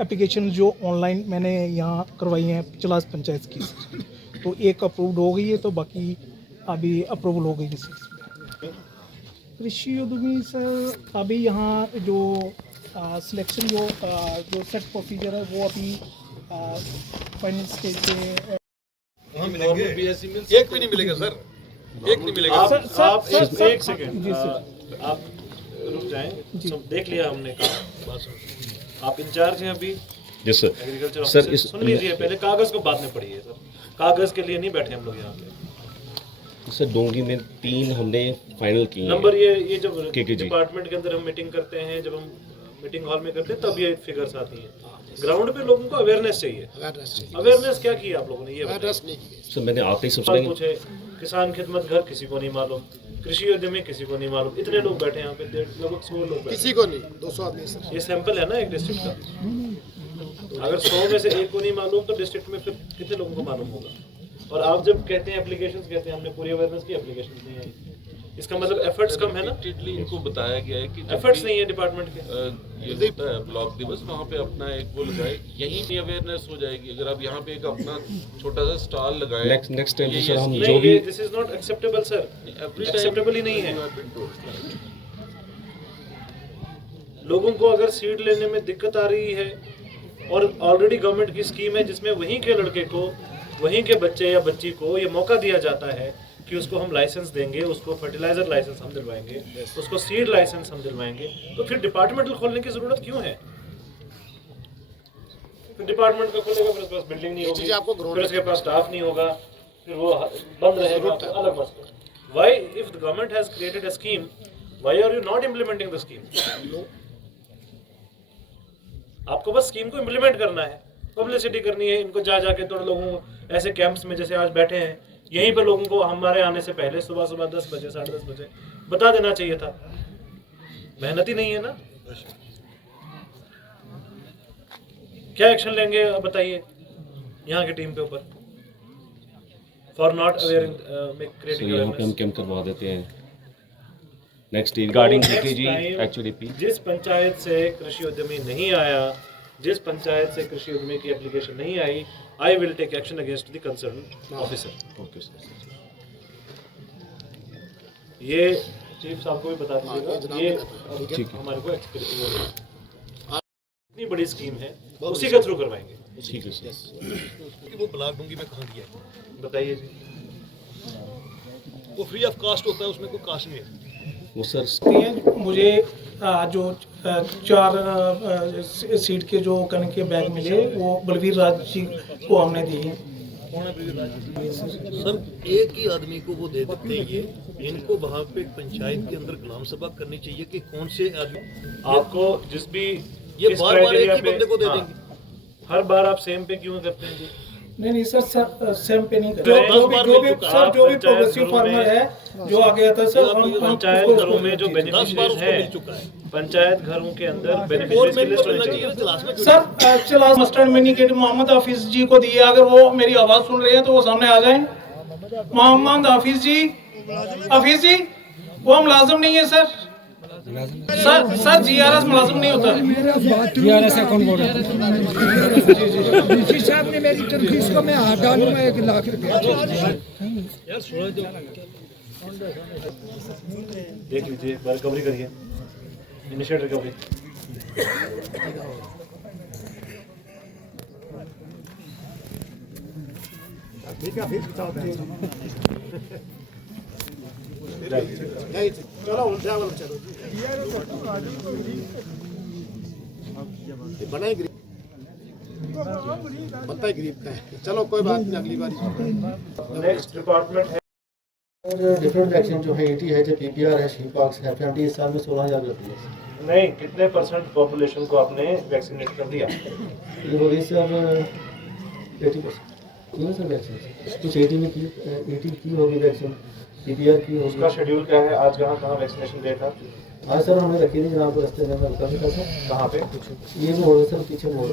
एप्लीकेशन जो ऑनलाइन मैंने यहाँ करवाई हैं 50 पंचायत की, तो एक अप्रूव्ड हो गई है, तो बाकी अभी अप्रूवल हो गई है सर। कृषि उद्यमी सर अभी यहाँ जो सिलेक्शन जो सेट प्रोसीजर है वो अभी फाइनल स्टेज पे। वहाँ मिलेंगे एक भी नहीं मिलेगा सर, एक नहीं मिलेगा। आप एक सेकंड आप रुक जाएं। सब देख लिया हमने कहा, आप इंचार्ज हैं अभी yes sir. Agriculture sir officer. सुन लीजिए पहले, कागज को बाद में पढ़िए सर, कागज के लिए नहीं बैठे हम लोग यहाँ पे। सर डोंगी में 3 हमने फाइनल किए हैं। नंबर ये जब KK जी। डिपार्टमेंट के अंदर हम मीटिंग करते हैं, जब हम मीटिंग हॉल में करते हैं तब ये फिगर्स आती है। ग्राउंड पे लोगों को अवेयरनेस चाहिए। अवेयरनेस क्या की आप लोगों ने ये बताइए। सर मैंने आपसे सबसे सवाल पूछे, किसान खिदमत घर किसी को नहीं मालूम, कृषि उद्यमी किसी को नहीं मालूम, इतने लोग बैठे हैं यहाँ पे, लगभग 100 लोग बैठे। किसी को नहीं, 200 आदमी सर। ये सैंपल है ना एक डिस्ट्रिक्ट का। अगर 100 में से एक को नहीं मालूम तो डिस्ट्रिक्ट में फिर कितने लोगों को मालूम होगा? और आप जब कहते हैं एप्लीकेशंस, कहते हैं हमने पूरी अवेयरनेस की, एप्लीकेशंस नहीं आई, इसका मतलब एफर्ट्स कम है ना? इनको बताया गया है कि एफर्ट्स नहीं है डिपार्टमेंट के। ये होता है ब्लॉक दिवस, वहाँ पे अपना एक वो लगाए, यहीं भी अवेयरनेस हो जाएगी। अगर आप यहाँ पे एक अपना छोटा सा स्टॉल लगाए नेक्स्ट टाइम सर हम नहीं, जो भी this is not acceptable sir, acceptable ही नहीं है। लोगों को अगर सीड लेने में दिक्कत आ रही है, और ऑलरेडी गवर्नमेंट की स्कीम है जिसमें वहीं के लड़के को, वहीं के बच्चे या बच्ची को ये मौका दिया जाता है कि उसको हम लाइसेंस देंगे, उसको फर्टिलाइजर लाइसेंस हम दिलवाएंगे, उसको सीड लाइसेंस हम दिलवाएंगे, तो फिर डिपार्टमेंटल खोलने की जरूरत क्यों है? फिर डिपार्टमेंट का खोलेगा, फिर उसके पास बिल्डिंग नहीं होगी, फिर उसके पास स्टाफ नहीं होगा, फिर वो बंद रहेगा, तो अलग मसला। Why if the government has created a scheme, why are you not implementing the scheme? आपको बस स्कीम को इम्प्लीमेंट करना है, पब्लिसिटी करनी है, इनको जा जाके थोड़े लोगों ऐसे कैंप्स में जैसे आज बैठे हैं, यहीं पर लोगों को हमारे आने से पहले सुबह 10 बजे 10:30 बजे बता देना चाहिए था। मेहनत ही नहीं है ना? क्या एक्शन लेंगे बताइए यहाँ की टीम के ऊपर फॉर नॉट अवेयर क्रिएटिंग यहाँ पे हम कैंप करवा देते हैं। नेक्स्ट रिगार्डिंग जी HADP, जिस पंचायत से कृषि उद्यमी नहीं आया, जिस पंचायत से कृषि उद्यमी की एप्लीकेशन नहीं आई, I will take action against the concern officer. Okay sir. ये चीफ साहब को भी बता दीजिएगा, ये हमारे को इतनी बड़ी स्कीम है, उसी के थ्रू करवाएंगे। ठीक है सर। वो ब्लॉक डोंगी में कहाँ दिया है बताइए जी। वो फ्री ऑफ कास्ट होता है, उसमें कोई कास्ट नहीं है। वो सर मुझे जो 4 सीट के जो कणक के बैग मिले वो बलवीर राज जी को हमने दिए। सर एक ही आदमी को वो दे देते हैं, ये इनको वहाँ पे पंचायत के अंदर ग्राम सभा करनी चाहिए कि कौन से आदमी आपको जिस भी ये बार-बार एक ही बंदे को दे देंगे। हर बार आप सेम पे क्यों करते हैं जी? नहीं सर सेम पे नहीं जो- कर जो भी सर जो भी प्रोग्रेसिव फार्मर है जो आ गया था सर हम पंचायत घरों में जो बेनिफिशियरीज है, पंचायत घरों के अंदर बेनिफिशियरीज की लिस्ट होनी चाहिए। सर चला मस्टर्ड मिनीकेट मोहम्मद हाफिज जी को दिया, अगर वो मेरी आवाज सुन रहे हैं तो वो सामने आ जाएं। मोहम्मद हाफिज जी वो मुलाजिम नहीं है सर। सर जीआरएस मुलाजिम नहीं होता है। जीआरएस कौन बोल रहा है? डीसी साहब ने मेरी तरकीस को मैं हाथ डालूंगा 1 लाख रुपया। देख लीजिए, रिकवरी करिए, इनिशिएट रिकवरी। चलो उल्टा वाला चलो ये बना ही गरीब बनता ही गरीब का है। चलो कोई बात नहीं, अगली बार। नेक्स्ट डिपार्टमेंट है और डिफरेंट वैक्सीन जो है एटी है, जो पीपीआर है, शीपॉक्स है, FMD इस साल में 16,000 लगती है। नहीं, कितने % पॉपुलेशन को आपने वैक्सीनेट कर दिया? ये हो गई सर 80% की है सर वैक्सीन। कुछ 80 में की, 80 की होगी वैक्सीन, पीपीआर की होगी। उसका शेड्यूल क्या है? आज कहाँ वैक्सीनेशन डे था? आज सर हमने रखी थी जनाब रास्ते में कभी था सर। कहाँ पे? ये मोड़ है सर, पीछे मोड़।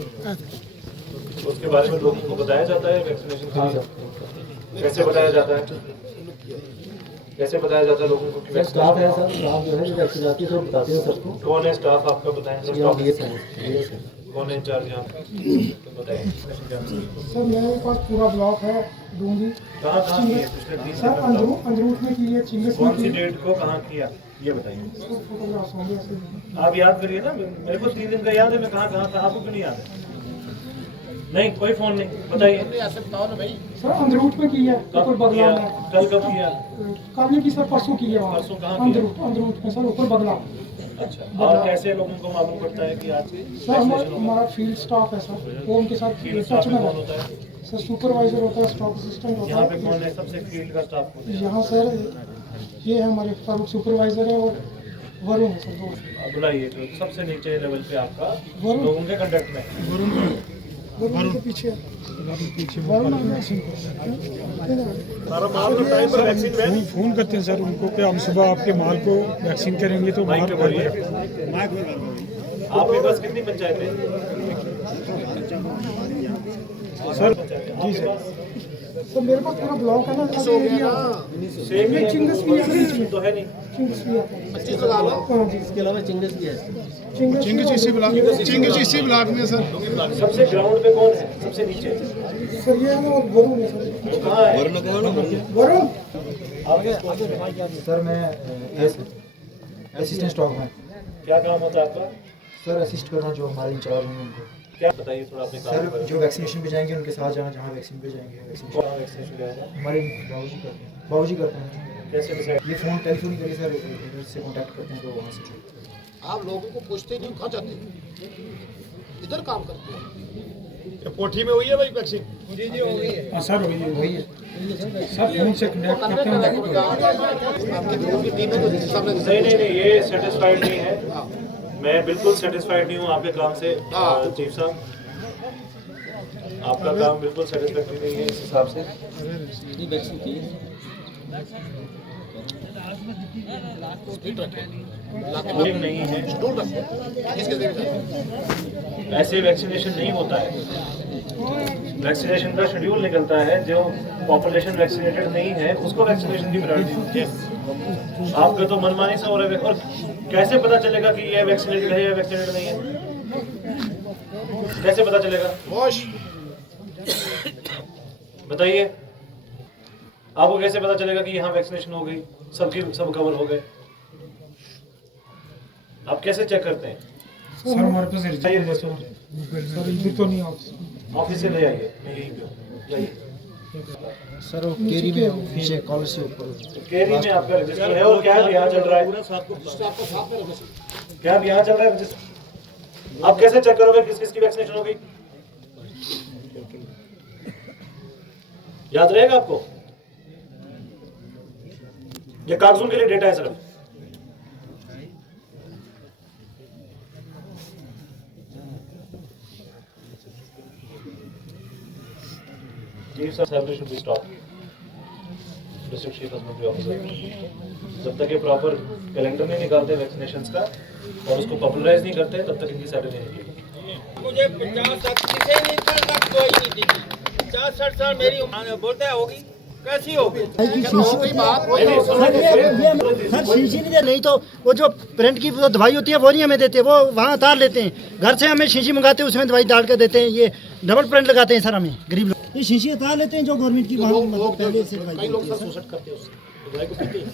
उसके बारे में लोगों को बताया जाता है वैक्सीनेशन के लिए? कैसे बताया जाता है? कैसे बताया जाता है लोगों को कि स्टाफ है सर, स्टाफ जो है जो वैक्सीन आती है तो बताते हैं सबको। कौन है स्टाफ आपका? बताएं सर। यहाँ BS है। कौन है इंचार्ज यहाँ? तो बताएं। सर मेरे पास पूरा ब्लॉक है डूंगी। कहाँ की है? पिछले 3 सर अंदरूट में की है, चिंग्स में कौन सी की है। डेट को कहाँ किया ये बताइए। फोटोग्राफ्स होंगे ऐसे। आप याद करिए ना, मेरे को 3 दिन का याद है, मैं कहाँ था, आपको क्यों नहीं याद है? नहीं, कोई फोन नहीं, बताइए। ऐसे बताओ ना भाई। सर अंदरूट में की है, कब ऊपर किया? बदला में। कल कब किया? कल नहीं की सर, परसों की है वहाँ। परसों कहाँ किया? अंदरूट में सर, ऊपर बदला। अच्छा, और कैसे लोगों को मालूम पड़ता है कि आज सर हमारा फील्ड स्टाफ है सर, वो उनके साथ टच में कौन होता है? सर सुपरवाइजर होता है, स्टॉक असिस्टेंट होता यहाँ पे है। कौन है सबसे फील्ड का स्टाफ? यहाँ सर ये है हमारे फारूक सुपरवाइजर है और वरुण है सर, दो। बुलाइए जो सबसे नीचे लेवल पे आपका वरुण। लोगों के कंटेक्ट में। वरुण के पीछे वरुण फोन करते हैं सर उनको कि हम सुबह आपके माल को वैक्सीन करेंगे तो माइक पे बोलिए। आपके पास कितनी पंचायतें हैं? सर जी सर। सर मेरे पास पूरा ब्लॉक है ना, सेम ही चिंग्स भी है, तो है नहीं। चिंग्स भी है। 25 लगा लो। हाँ जी, इसके अलावा चिंग्स भी है। चिंग्स इसी ब्लॉक में सर। सबसे ग्राउंड पे कौन है? सबसे नीचे सर ये है ना, और वरुण है सर। वो कहाँ है? वरुण सर मैं असिस्टेंट स्टॉक में। क्या काम होता है आपका? सर असिस्ट करना जो हमारे इंचार्ज हैं उनको। क्या बताइए थोड़ा अपने काम सर जो वैक्सीनेशन पे जाएंगे उनके साथ जाना, जहाँ वैक्सीन पे जाएंगे वैक्सीनेशन जाएगा। हमारे बाबूजी करते हैं। कैसे डिसाइड? ये फ़ोन टेलीफोन करिए सर, इधर से कांटेक्ट करते हैं तो वहाँ से आप लोगों को पूछते नहीं, कहाँ जाते हैं? इधर काम करते हैं। कोठी में हुई है भाई वैक्सीन? जी हो गई है सर, वही है सर। फोन से कनेक्ट करते हैं। नहीं, ये सेटिस्फाइड नहीं है। मैं बिल्कुल सेटिस्फाइड नहीं हूँ आपके काम से चीफ साहब। आपका काम बिल्कुल सेटिस्फैक्टरी नहीं है इस हिसाब से। नहीं है, ऐसे वैक्सीनेशन नहीं होता है। वैक्सीनेशन का शेड्यूल निकलता है, जो पॉपुलेशन वैक्सीनेटेड नहीं है उसको वैक्सीनेशन की प्रायोरिटी होती है। आपका तो मनमानी सा हो रहा है। और कैसे पता चलेगा कि ये वैक्सीनेटेड है या वैक्सीनेटेड नहीं है? कैसे पता चलेगा? बताइए, आपको कैसे पता चलेगा कि यहाँ वैक्सीनेशन हो गई, सब कवर हो गए? आप कैसे चेक करते हैं? सर हमारे पास सर इधर तो नहीं ऑफिस से ले आइए, मैं यहीं पे हूँ, जाइए। सर वो केरी में पीछे कॉलेज से ऊपर। केरी में आपका रजिस्टर है और क्या यहाँ चल रहा है? क्या यहाँ चल रहा है रजिस्टर? आप कैसे चेक करोगे किस किस की वैक्सीनेशन हो गई? याद रहेगा आपको? ये कागजों के लिए डेटा है सिर्फ। Chief sir salary should be stopped. District Chief Husbandry Officer. जब तक ये प्रॉपर कैलेंडर नहीं निकालते वैक्सीनेशंस का और उसको पॉपुलराइज नहीं करते तब तक इनकी सैलरी नहीं निकलेगी। मुझे 50 साल मेरी उम्र बोलते हैं होगी कैसी होगी? सर शीशी नहीं दे, नहीं तो वो जो प्रिंट की वो दवाई होती है वो नहीं हमें देते, वो वहाँ उतार लेते हैं। घर से हमें शीशी मंगाते हैं, उसमें दवाई डाल कर देते हैं। ये डबल प्रिंट लगाते हैं सर हमें गरीब लोग। ये शीशी उतार लेते हैं जो गवर्नमेंट की वहाँ मतलब पहले से दवाई करते हैं दवाई को पीते हैं।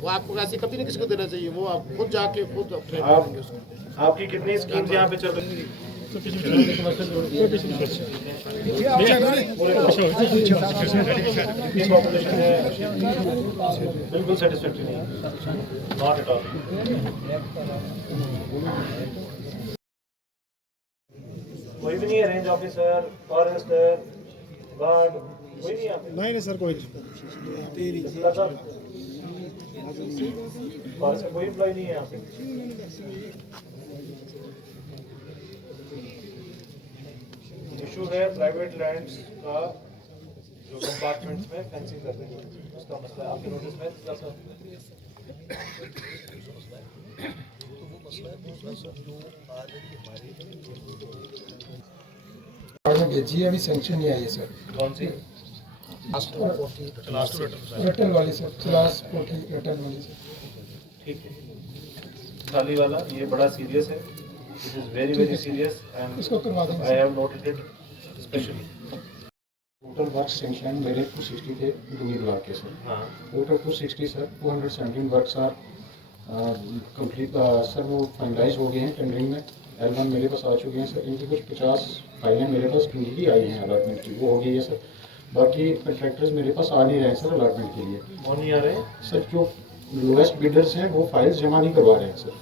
वो आपको ऐसे कभी नहीं किसी को देना चाहिए, वो आप खुद जाके खुद आपकी कितनी स्कीम्स यहाँ पे चल रही है? बिल्कुल सेटिस्फैक्टरी नहीं, नॉट एट ऑल। कोई भी नहीं है, रेंज ऑफिसर, फॉरेस्टर, गार्ड, कोई नहीं है? नहीं सर कोई फॉरेस्टर कोई एम्प्लॉय नहीं है यहाँ पे। इशू है प्राइवेट लैंड्स का जो कंपार्टमेंट्स में फेंसिंग कर रहे हैं, उसका मसला है। आपके नोटिस में भेजी अभी सेंक्शन नहीं आई है सर। कौन सी? रिटर्न वाली सर, क्लास 40 रिटर्न वाली सर। ठीक है, खाली वाला ये बड़ा सीरियस है, it is very very serious and इसको करवा देंगे। I have noted it specially. Total work sanction मेरे 260 थे दूरी ब्लॉक के सर। हाँ, total 260 sir, 217 works are complete sir, वो फाइनलाइज हो गए हैं टेंडरिंग में। L1 मेरे पास आ चुके हैं सर। इनकी कुछ 50 फाइलें मेरे पास इनकी आई हैं अलॉटमेंट की, वो हो गई है सर। बाकी कंट्रैक्टर्स मेरे पास आ नहीं रहे हैं सर अलॉटमेंट के लिए। कौन नहीं आ रहे हैं सर? जो लोएस्ट बिडर्स हैं वो फाइल्स जमा नहीं करवा रहे हैं सर।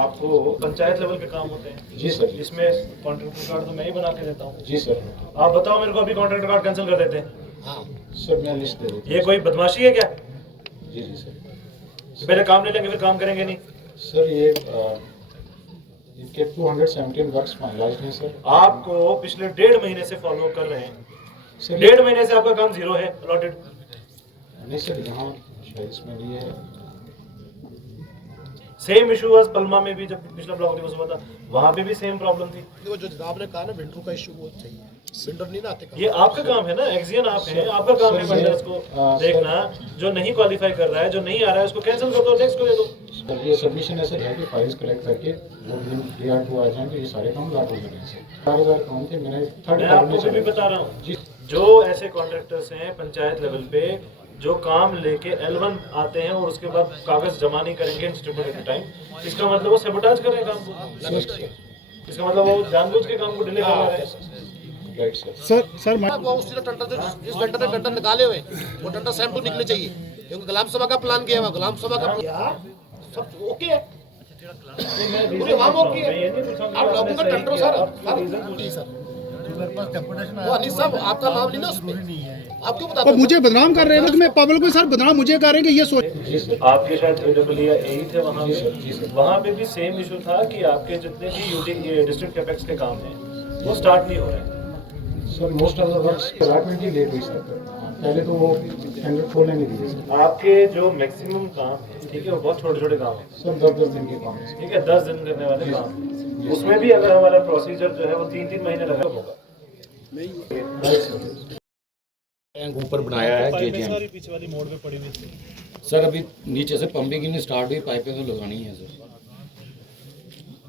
आपको पंचायत लेवल के काम होते हैं? जी सर। इसमें कॉन्ट्रैक्टर कार्ड तो मैं ही बना के देता हूँ। जी सर। आप बताओ मेरे को, अभी कॉन्ट्रैक्टर कार्ड कैंसिल कर देते हैं? हाँ सर, मैं लिस्ट दे देता हूँ। ये कोई बदमाशी है क्या? जी जी सर। पहले काम ले लेंगे फिर काम करेंगे नहीं सर। ये इनके 217 वर्क्स फाइनलाइज्ड हैं सर। आपको पिछले 1.5 महीने से फॉलो कर रहे हैं सर। 1.5 महीने से आपका काम जीरो है अलॉटेड। नहीं सर, यहाँ शायद इसमें भी है। सेम इशू वाज पलमा में भी, जब पिछला ब्लॉक दिवस हुआ था वहाँ पे भी सेम प्रॉब्लम थी। वो जो जनाब ने कहा ना विंटर का इशू बहुत सही है, विंटर नहीं ना आते। ये आपका काम है ना, एक्सियन आप हैं, आपका काम है वेंडर्स को देखना, जो नहीं क्वालिफाई कर रहा है, जो नहीं आ रहा है उसको कैंसिल कर दो, नेक्स्ट को दे दो। सर ये सबमिशन ऐसे है कि फाइल्स कलेक्ट करके जो दिन DRT आ जाएंगे ये सारे काम लागू हो जाएंगे सर। 4000 काम थे, मैंने थर्ड मैं आपको भी बता रहा हूँ, जो ऐसे कॉन्ट्रैक्टर्स हैं पंचायत लेवल पे जो काम लेके L1 आते हैं और उसके बाद कागज जमा नहीं करेंगे इंस्टीट्यूट टाइम, इसका मतलब वो सैबोटाज कर रहे हैं काम को। इसका मतलब वो जानबूझ के काम को डिले करवा रहे हैं। सर वो उसी टेंडर से जिस वेंडर ने टेंडर निकाले हुए वो टेंडर सेम टू निकले चाहिए, क्योंकि गुलाम सभा का प्लान किया हुआ, गुलाम सभा का सब ओके है, पूरे आवाम ओके है। आप लोगों का टेंडर सर वो अनिस साहब आपका नाम नहीं ना उसमें, आप क्यों बताते? मुझे बदनाम कर रहे हैं, मैं पब्लिक को सर बदनाम मुझे कर रहे हैं कि ये सोच। आपके शायद AWE या AE थे वहाँ पे भी सेम इशू था कि आपके जितने भी डिस्ट्रिक्ट कैपेक्स के काम हैं वो स्टार्ट नहीं हो रहे हैं। Sir most of the works allotment ही लेट हुई सर, पहले तो वो टेंडर खोलने नहीं दिए सर। आपके जो मैक्सिमम काम है, ठीक है, वो बहुत छोटे छोटे काम है सर, 10-10 दिन के काम है, ठीक है, 10 दिन करने वाले काम, उसमें भी अगर हमारा प्रोसीजर जो है वो 3-3 महीने लगा होगा। ऊपर बनाया है JJM। पीछे वाली मोड़ पे पड़ी हुई थी सर, अभी नीचे से पंपिंग नहीं स्टार्ट हुई, पाइपें तो लगानी है सर।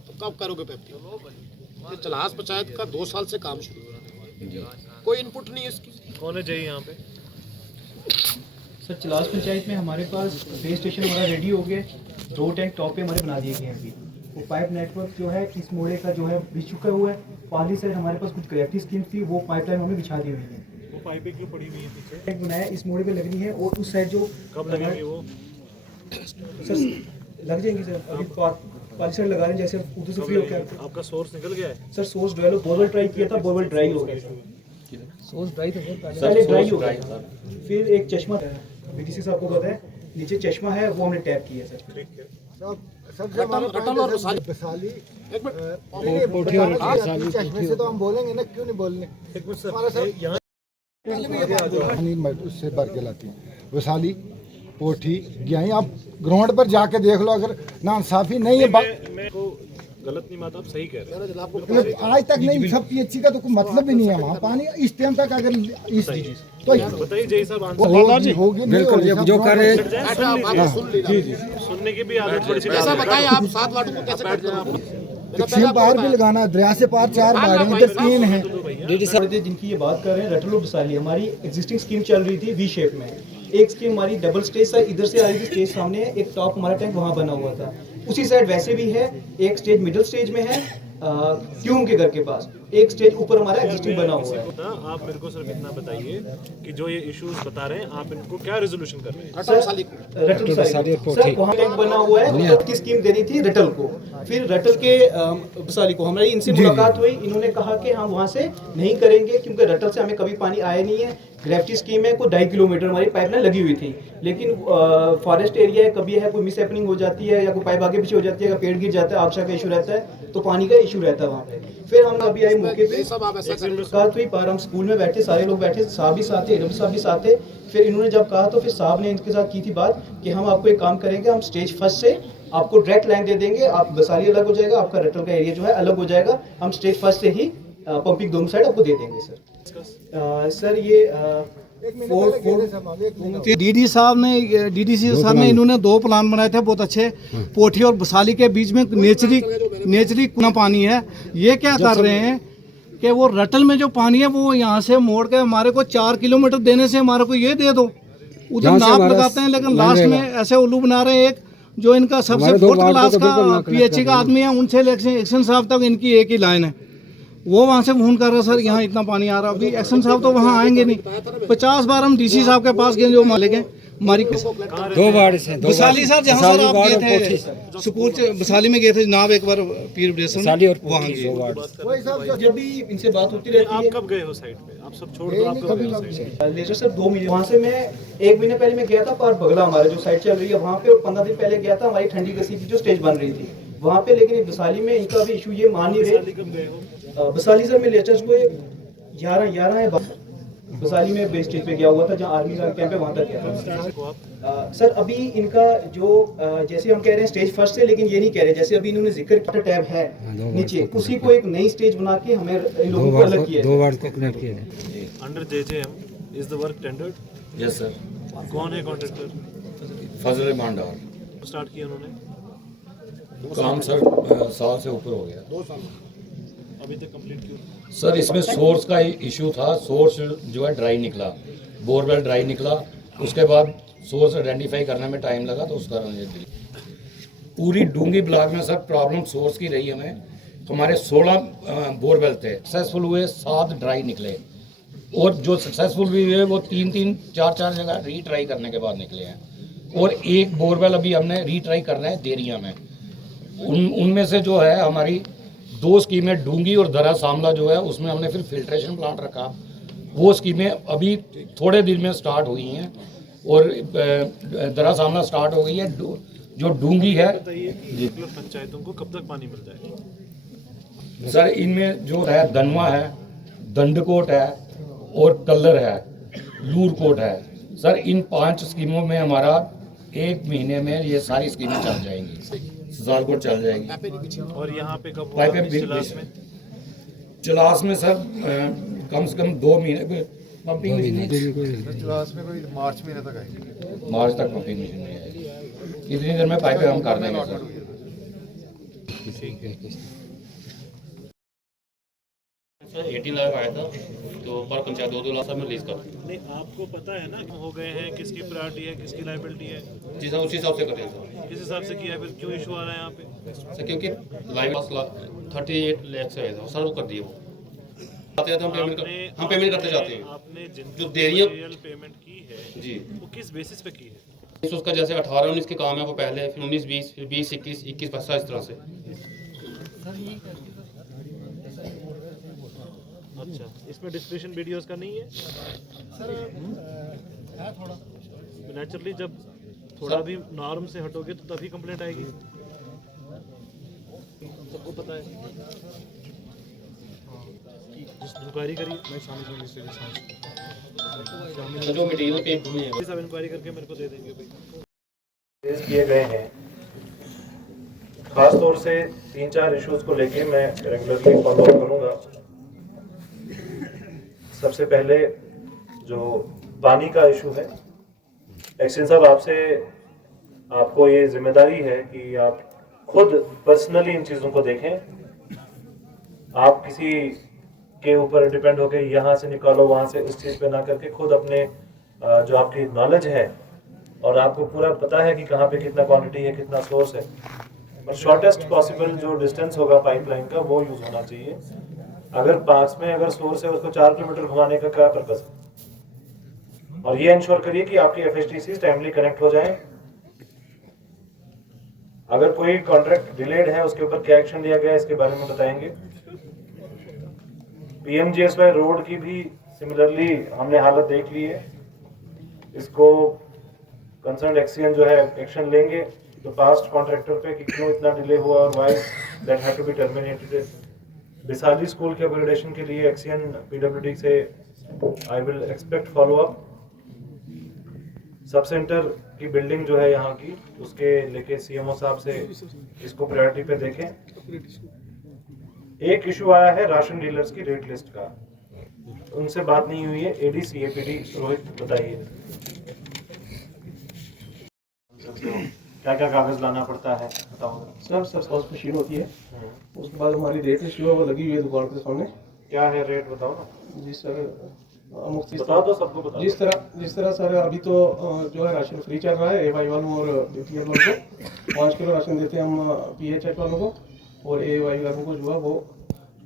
तो कब करोगे पैप्ती? ये चलास पंचायत का 2 साल से काम शुरू हुआ, कोई इनपुट नहीं है इसकी। कौन है चाहिए यहाँ पे? सर चलास पंचायत में हमारे पास बेस स्टेशन हमारा रेडी हो गया, 2 टैंक टॉप पे हमारे बना दिए गए हैं अभी। वो पाइप नेटवर्क जो है इस मोड़े का जो है बिछ चुका हुआ है। पाली साइड हमारे पास कुछ ग्रेविटी स्कीम थी, वो पाइपलाइन हमने बिछा दी हुई है। वो पाइपें क्यों पड़ी हुई है पीछे? टैंक बनाया इस मोड़े पे लगनी है, और उस साइड जो कब लगेंगे वो? सर लग जाएंगी सर, अभी पाली साइड लगा रहे हैं, जैसे उधर से फ्री होकर आपका सोर्स निकल गया है? Sir source dry borewell try किया था, बोरवेल ड्राई हो गया। सोर्स ड्राई था सर, पहले ड्राई हो गया। फिर एक चश्मा BDC साहब को पता है, नीचे चश्मा है वो हमने टैप किया सर। ठीक है, चश्मे से तो हम बोलेंगे ना, क्यों नहीं बोलने। उससे भर के लाती है वैशाली पोठी गया। आप ग्राउंड पर जाके देख लो, अगर नाइंसाफी नहीं है। मैं को गलत नहीं बात, आप सही कह रहे हैं। आज तक नहीं, सब पीएचसी का तो कोई मतलब भी नहीं है वहाँ पानी इस टाइम तक। अगर इस तो बताइए जय साहब होगी बिल्कुल जो कर रहे सुनने की भी आदत थोड़ी सी बताइए आप 7 वार्डों को कैसे बैठ छह बाहर भी लगाना, दरिया से पार 4 बार हैं, इधर 3 हैं। जिनकी ये बात कर रहे हैं रटलो बसाली, हमारी एग्जिस्टिंग स्कीम चल रही थी वी शेप में। एक स्कीम हमारी डबल स्टेज था, इधर से आ रही थी स्टेज सामने है, एक टॉप हमारा टैंक वहाँ बना हुआ था। उसी साइड वैसे भी है, एक स्टेज मिडिल स्टेज में है क्यूम के घर के पास, एक स्टेज ऊपर हमारा एग्जिस्टिंग बना हुआ है। आप मेरे को सिर्फ इतना बताइए कि जो ये इश्यूज बता रहे हैं आप इनको क्या रेजोल्यूशन कर रहे हैं? सर वहाँ टैंक बना हुआ है, की स्कीम देनी थी रटल को। फिर रटल के बसाली को हमारी इनसे मुलाकात हुई, इन्होंने कहा कि हम वहाँ से नहीं करेंगे क्योंकि रटल से हमें कभी पानी आया नहीं है। ग्रेविटी स्कीम है, कोई 2.5 किलोमीटर हमारी पाइपलाइन लगी हुई थी, लेकिन फॉरेस्ट एरिया है, कभी है कोई मिस हैपनिंग हो जाती है या कोई पाइप आगे पीछे हो जाती है, पेड़ गिर जाता है, आगशा का इशू रहता है, तो पानी का इशू रहता है वहाँ पे। फिर हम अभी आए मौके पे मुलाकात हुई, पर हम स्कूल में बैठे, सारे लोग बैठे, साहब भी साथ थे, एडम साहब भी साथ थे। फिर इन्होंने जब कहा तो फिर साहब ने इनके साथ की थी बात कि हम आपको एक काम करेंगे, हम स्टेज फर्स्ट से आपको डायरेक्ट लाइन दे देंगे, आप बसाली अलग हो जाएगा, आपका रटल का एरिया जो है अलग हो जाएगा, हम स्टेज फर्स्ट से ही पंपिंग दोनों साइड आपको दे देंगे सर। सर ये डीडी साहब ने डीडीसी साहब ने इन्होंने 2 प्लान बनाए थे बहुत अच्छे। पोठी और बसाली के बीच में नेचुरली कुआं पानी है। ये क्या कर रहे हैं कि वो रटल में जो पानी है वो यहाँ से मोड़ के हमारे को 4 किलोमीटर देने से हमारे को ये दे दो, उधर नाप लगाते हैं, लेकिन लास्ट में ऐसे उल्लू बना रहे हैं। एक जो इनका सबसे 4th क्लास का पीएचसी का आदमी है, उनसे एक्शन साहब तक इनकी एक ही लाइन है, वो वहाँ से फोन कर रहे सर यहाँ इतना पानी आ रहा। अभी एक्शन साहब तो वहाँ आएंगे नहीं। 50 बार हम डीसी साहब के पास गए, जो मालिक हैं हमारी 2 वार्ड से बसाली सर, जहाँ सर आप गए थे स्कूल से बसाली में गए थे जनाब एक बार पीर ब्रेसन वहाँ गए। जब भी इनसे बात होती रहती है। आप कब गए हो साइड पे? आप सब छोड़ दो, आप कब गए हो साइड पे? लेटर सर 2 महीने वहाँ से मैं 1 महीने पहले मैं गया था, पर बगला हमारे जो साइड चल रही है वहाँ पे, और 15 दिन पहले गया था हमारी ठंडी कसी की जो स्टेज बन रही थी वहाँ पे। लेकिन बसाली में इनका भी इशू ये मान नहीं रहे। बसाली सर में लेटेस्ट को 11 है बसाली में बेस स्टेज पे गया हुआ था, जहाँ आर्मी का कैंप है, वहाँ तक गया था। सर अभी इनका जो जैसे हम कह रहे हैं स्टेज फर्स्ट से, लेकिन ये नहीं कह रहे, जैसे अभी इन्होंने जिक्र किया टैब है नीचे, उसी को एक नई स्टेज बना के हमें इन लोगों को अलग किया है। 2 वार्ड को कनेक्ट किया है। Under JJM is the work tendered? Yes sir. कौन है कॉन्ट्रैक्टर? फजल मांडार स्टार्ट किया उन्होंने काम सर साल से ऊपर हो गया। 2 साल अभी तक कंप्लीट क्यों? सर इसमें सोर्स का इशू था, सोर्स जो है ड्राई निकला, बोरवेल ड्राई निकला, उसके बाद सोर्स आइडेंटिफाई करने में टाइम लगा, तो उसका पूरी डूंगी ब्लॉक में सर प्रॉब्लम सोर्स की रही हमें। हमारे 16 बोरवेल थे, सक्सेसफुल हुए 7 ड्राई निकले, और जो सक्सेसफुल भी हुए वो 3-3, 4-4 जगह रीट्राई करने के बाद निकले हैं, और एक बोरवेल अभी हमने रीट्राई करना है देरिया में। उनमें से जो है हमारी 2 स्कीमें डूंगी और दरा सामला जो है उसमें हमने फिर फिल्ट्रेशन प्लांट रखा, वो स्कीमें अभी थोड़े दिन में स्टार्ट हुई हैं, और दरा सामला स्टार्ट हो गई है। जो डूंगी है जी, पंचायतों को कब तक पानी मिल जाएगा? सर इनमें जो है दनवा है, दंडकोट है और कल्लर है, लूरकोट है। सर इन 5 स्कीमों में हमारा 1 महीने में ये सारी स्कीमें चल जाएंगी, सालकोट चल जाएगी। और यहाँ पे कब पाइपें चिलास में सर कम से कम 2 महीने पंपिंग मशीन चिलास में कोई मार्च महीने तक आएगी। मार्च तक पंपिंग मशीन नहीं आएगी, इतनी देर में पाइपें हम कर देंगे सर। 18 लाख आया था, तो पर पंचायत 2-2 लाख में रिलीज कर। नहीं, आपको पता है ना कि हो गए हैं, किसकी प्रायोरिटी है, किसकी लायबिलिटी है? जी सर, उसी हिसाब से करते हैं सर। किस हिसाब से किया है, फिर क्यों इशू आ रहा है यहाँ पे? सर क्योंकि लाइव 38 लाख से आया था, सर वो कर दिए वो आते हैं तो हम पेमेंट करते जाते हैं। आपने जो देरी पेमेंट की है जी, वो किस बेसिस पे की है? उसका जैसे 18-19 के काम है वो पहले, फिर 19-20, फिर 20-21, 21-25 इस तरह से। अच्छा, इसमें डिस्क्रिप्शन वीडियोस का नहीं है सर? है थोड़ा नेचुरली, जब थोड़ा भी नॉर्म से हटोगे तो तभी कंप्लेंट आएगी। सबको पता है। इंक्वायरी करिए, मैं जो मटेरियल पे हुए हैं सब इंक्वायरी करके मेरे को दे देंगे भाई। किए गए हैं, खास तौर से 3-4 इश्यूज को लेके मैं रेगुलरली फॉलो अप करूंगा। सबसे पहले जो पानी का इशू है, एक्शन साहब आपको ये जिम्मेदारी है कि आप खुद पर्सनली इन चीज़ों को देखें। आप किसी के ऊपर डिपेंड होकर यहाँ से निकालो वहाँ से इस चीज़ पे ना करके खुद अपने जो आपकी नॉलेज है और आपको पूरा पता है कि कहाँ पे कितना क्वांटिटी है, कितना सोर्स है, और शॉर्टेस्ट पॉसिबल जो डिस्टेंस होगा पाइपलाइन का वो यूज़ होना चाहिए। अगर पास में अगर सोर्स है उसको 4 किलोमीटर घुमाने का क्या पर्पस है? और ये इंश्योर करिए कि आपकी एफएचटीसी टाइमली कनेक्ट हो जाए। अगर कोई कॉन्ट्रैक्ट डिलेड है उसके ऊपर क्या एक्शन लिया गया है इसके बारे में बताएंगे। पीएमजीएसवाई रोड की भी सिमिलरली हमने हालत देख ली है, इसको कंसर्न एक्सीएन जो है एक्शन लेंगे तो पास्ट कॉन्ट्रैक्टर पे कि क्यों इतना डिले हुआ और why that had to be terminated. Bisali school के अपग्रेडेशन के लिए एक्सीएन पीडब्ल्यूडी से I will expect follow up. Sub centre की बिल्डिंग जो है यहाँ की उसके लेके सीएमओ साहब से इसको प्रायोरिटी पे देखें। एक इशू आया है राशन डीलर्स की रेट लिस्ट का, उनसे बात नहीं हुई है। एडीसी एपीडी रोहित बताइए क्या क्या कागज लाना पड़ता है, बताओ सर पॉस्ट मशीन होती है, उसके बाद हमारी रेट लिस्ट वो लगी हुई है दुकान के सामने। क्या है रेट बताओ ना। जी सर बता दो, सबको बता दो। जिस तरह सर अभी तो जो है राशन फ्री चल रहा है एवाई वालों और बीपीएल वालों को 5 किलो राशन देते हैं हम पीएचएच वालों को, और एवाई वालों को जो है वो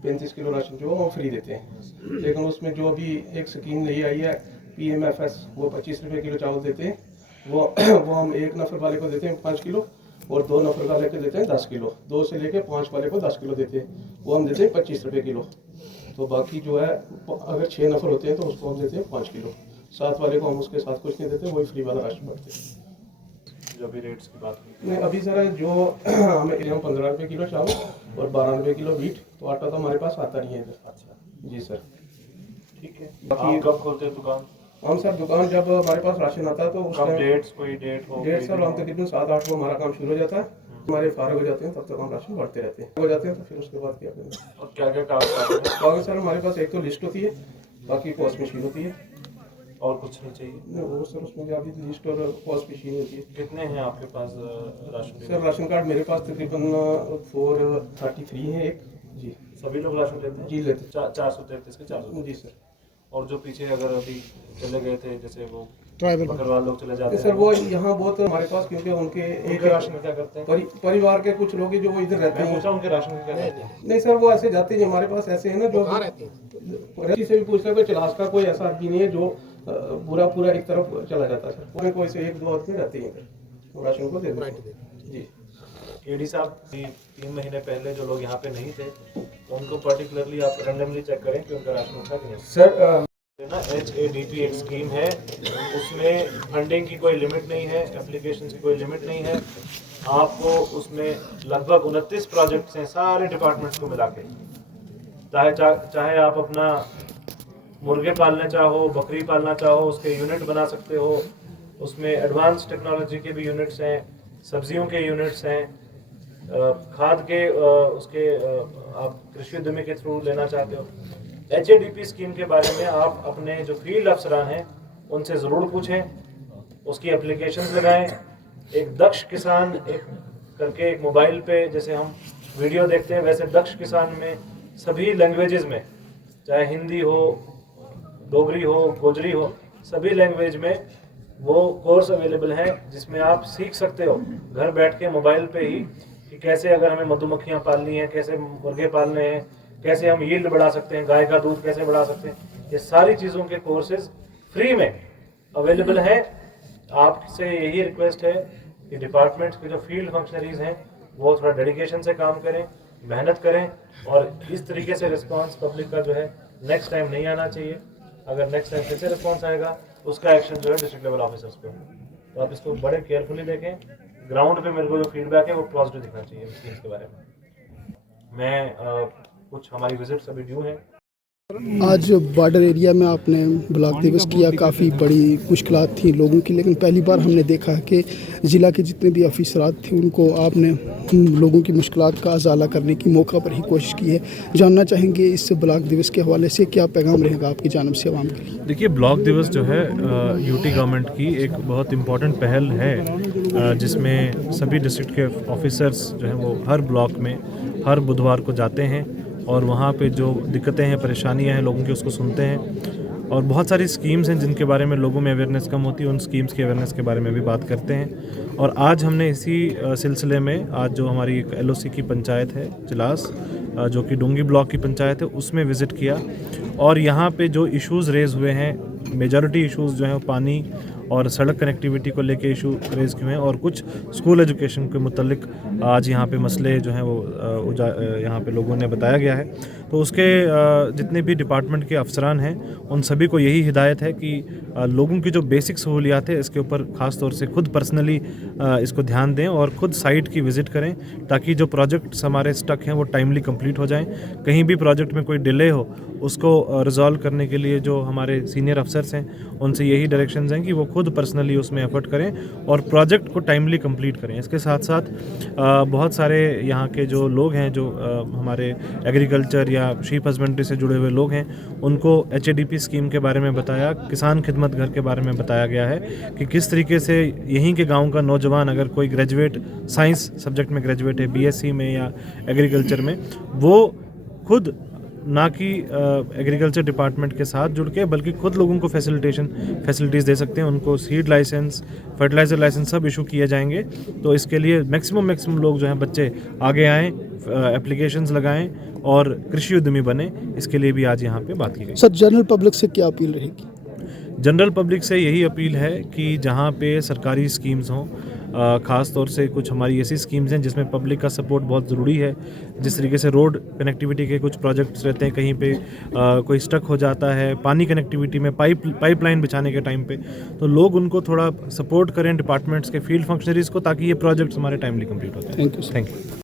35 किलो राशन जो है वो फ्री देते हैं। लेकिन उसमें जो अभी एक स्कीम नई आई है PMFS, वो 25 रुपये किलो चावल देते हैं। वो हम 1 नफर वाले को देते हैं 5 किलो और 2 नफर वाले को देते हैं 10 किलो। 2 से लेके 5 वाले को 10 किलो देते हैं, वो हम देते हैं 25 रुपये किलो। तो बाकी जो है अगर 6 नफर होते हैं तो उसको हम देते हैं 5 किलो। 7 वाले को हम उसके साथ कुछ नहीं देते, वही फ्री वाला राशन बांटते हैं। जो भी रेट्स की बात नहीं अभी सर जो हमें 15 रुपये किलो चावल और 12 रुपये किलो वीट, तो आटा तो हमारे पास आता नहीं है इधर। अच्छा जी सर ठीक है। आप कब खोलते हैं दुकान? हम सर दुकान जब हमारे पास राशन आता है तो उस टाइम डेट्स कोई डेट हो? डेट सर हम तकरीबन 7-8 को हमारा काम शुरू हो जाता है। हमारे फारग हो जाते हैं तब तक हम राशन बढ़ते रहते हैं। हो जाते हैं तो फिर उसके बाद क्या करेंगे। और क्या क्या कागज सर हमारे पास एक तो लिस्ट होती है, बाकी पॉस्ट मशीन होती है। और कुछ नहीं चाहिए? वो सर उसमें अभी लिस्ट और पॉस्ट मशीन होती है। कितने हैं आपके पास राशन? सर राशन कार्ड मेरे पास तकरीबन 433 है एक। जी सभी लोग राशन लेते हैं? जी लेते हैं। 433 के 400? जी सर। और जो पीछे अगर अभी चले गए थे जैसे वो ट्राइबल बकरवाल लोग चले जाते हैं सर, वो यहाँ बहुत हमारे पास क्योंकि उनके एक राशन में क्या करते हैं? परिवार के कुछ लोग जो वो इधर रहते हैं। पूछा उनके राशन में क्या करते हैं? नहीं सर वो ऐसे जाते हैं, हमारे पास ऐसे है ना जो किसी से भी पूछ ले, चलास का कोई ऐसा आदमी नहीं है जो पूरा एक तरफ चला जाता है सर। पूरे कोई से 1-2 आदमी रहते हैं इधर, राशन को दे देते हैं। जी केडी साहब 3 महीने पहले जो लोग यहाँ पे नहीं थे उनको पर्टिकुलरली आप रैंडमली चेक करें कि उनका राशन उठा कि नहीं। सर ना HADP एक स्कीम है, उसमें फंडिंग की कोई लिमिट नहीं है, एप्लीकेशन की कोई लिमिट नहीं है। आपको उसमें लगभग 29 प्रोजेक्ट्स हैं सारे डिपार्टमेंट्स को मिला के। चाहे आप अपना मुर्गे पालना चाहो, बकरी पालना चाहो, उसके यूनिट बना सकते हो। उसमें एडवांस टेक्नोलॉजी के भी यूनिट्स हैं, सब्जियों के यूनिट्स हैं, खाद के उसके आप कृषि उद्यमी के थ्रू लेना चाहते हो। HADP स्कीम के बारे में आप अपने जो फील्ड अफसरान हैं उनसे ज़रूर पूछें, उसकी एप्लीकेशंस लगाएं। एक दक्ष किसान एक करके एक मोबाइल पे जैसे हम वीडियो देखते हैं वैसे दक्ष किसान में सभी लैंग्वेजेस में, चाहे हिंदी हो, डोगरी हो, गोजरी हो, सभी लैंग्वेज में वो कोर्स अवेलेबल है जिसमें आप सीख सकते हो घर बैठ के मोबाइल पे ही कि कैसे अगर हमें मधुमक्खियाँ पालनी है, कैसे मुर्गे पालने हैं, कैसे हम यील्ड बढ़ा सकते हैं, गाय का दूध कैसे बढ़ा सकते हैं। ये सारी चीज़ों के कोर्सेज फ्री में अवेलेबल हैं। आपसे यही रिक्वेस्ट है कि डिपार्टमेंट्स के जो फील्ड फंक्शनरीज हैं वो थोड़ा डेडिकेशन से काम करें, मेहनत करें, और इस तरीके से रिस्पांस पब्लिक का जो है नेक्स्ट टाइम नहीं आना चाहिए। अगर नेक्स्ट टाइम फिर से रिस्पॉन्स आएगा उसका एक्शन जो है डिस्ट्रिक्ट लेवल ऑफिसर्स पे, तो आप इसको बड़े केयरफुली देखें। ग्राउंड पे मेरे को जो फीडबैक है वो पॉजिटिव दिखना चाहिए स्कीम्स के बारे में। मैं कुछ हमारी विजिट्स अभी ड्यू हैं। आज बॉर्डर एरिया में आपने ब्लॉक दिवस किया, काफ़ी बड़ी मुश्किलात थी लोगों की, लेकिन पहली बार हमने देखा कि ज़िला के जितने भी अफसरात थे उनको आपने लोगों की मुश्किलात का अजाला करने की मौका पर ही कोशिश की है। जानना चाहेंगे इस ब्लॉक दिवस के हवाले से क्या पैगाम रहेगा आपकी जानिब से आवाम के लिए? देखिए, ब्लॉक दिवस जो है यूटी गवर्नमेंट की एक बहुत इम्पॉर्टेंट पहल है, जिसमें सभी डिस्ट्रिक्ट के ऑफिसर्स जो हैं वो हर ब्लॉक में हर बुधवार को जाते हैं और वहाँ पे जो दिक्कतें हैं, परेशानियां हैं लोगों की, उसको सुनते हैं। और बहुत सारी स्कीम्स हैं जिनके बारे में लोगों में अवेयरनेस कम होती है, उन स्कीम्स की अवेयरनेस के बारे में भी बात करते हैं। और आज हमने इसी सिलसिले में आज जो हमारी एक LOC की पंचायत है चिलास, जो कि डोंगी ब्लॉक की पंचायत है, उसमें विज़िट किया। और यहाँ पे जो इश्यूज़ रेज़ हुए हैं, मेजॉरिटी इश्यूज़ जो हैं पानी और सड़क कनेक्टिविटी को लेके इशू रेज़ किए हैं, और कुछ स्कूल एजुकेशन के मुतल्लिक आज यहाँ पे मसले जो हैं वो यहाँ पे लोगों ने बताया गया है। तो उसके जितने भी डिपार्टमेंट के अफसरान हैं उन सभी को यही हिदायत है कि लोगों की जो बेसिक सहूलियात है इसके ऊपर ख़ास तौर से खुद पर्सनली इसको ध्यान दें और खुद साइट की विज़िट करें, ताकि जो प्रोजेक्ट्स हमारे स्टक हैं वो टाइमली कंप्लीट हो जाएं। कहीं भी प्रोजेक्ट में कोई डिले हो उसको रिजॉल्व करने के लिए जो हमारे सीनियर अफसर्स हैं उनसे यही डायरेक्शंस हैं कि वो खुद पर्सनली उसमें एफर्ट करें और प्रोजेक्ट को टाइमली कंप्लीट करें। इसके साथ साथ बहुत सारे यहाँ के जो लोग हैं, जो हमारे एग्रीकल्चर या शीप हस्बेंड्री से जुड़े हुए लोग हैं, उनको HADP स्कीम के बारे में बताया, किसान खिदमत घर के बारे में बताया गया है कि किस तरीके से यहीं के गांव का नौजवान अगर कोई ग्रेजुएट साइंस सब्जेक्ट में ग्रेजुएट है, BSc में या एग्रीकल्चर में, वो खुद ना कि एग्रीकल्चर डिपार्टमेंट के साथ जुड़ के बल्कि खुद लोगों को फैसिलिटीज़ दे सकते हैं। उनको सीड लाइसेंस, फर्टिलाइज़र लाइसेंस सब इशू किए जाएंगे। तो इसके लिए मैक्सिमम लोग जो हैं बच्चे आगे आएँ, एप्लीकेशंस लगाएं और कृषि उद्यमी बने। इसके लिए भी आज यहाँ पे बात की गई। सर, जनरल पब्लिक से क्या अपील रहेगी? जनरल पब्लिक से यही अपील है कि जहाँ पे सरकारी स्कीम्स हों, ख़ास तौर से कुछ हमारी ऐसी स्कीम्स हैं जिसमें पब्लिक का सपोर्ट बहुत ज़रूरी है। जिस तरीके से रोड कनेक्टिविटी के कुछ प्रोजेक्ट्स रहते हैं, कहीं पे कोई स्टक हो जाता है, पानी कनेक्टिविटी में पाइपलाइन बिछाने के टाइम पे, तो लोग उनको थोड़ा सपोर्ट करें डिपार्टमेंट्स के फील्ड फंक्शनरीज़ को, ताकि ये प्रोजेक्ट्स हमारे टाइमली कंप्लीट हो जाए। Thank you.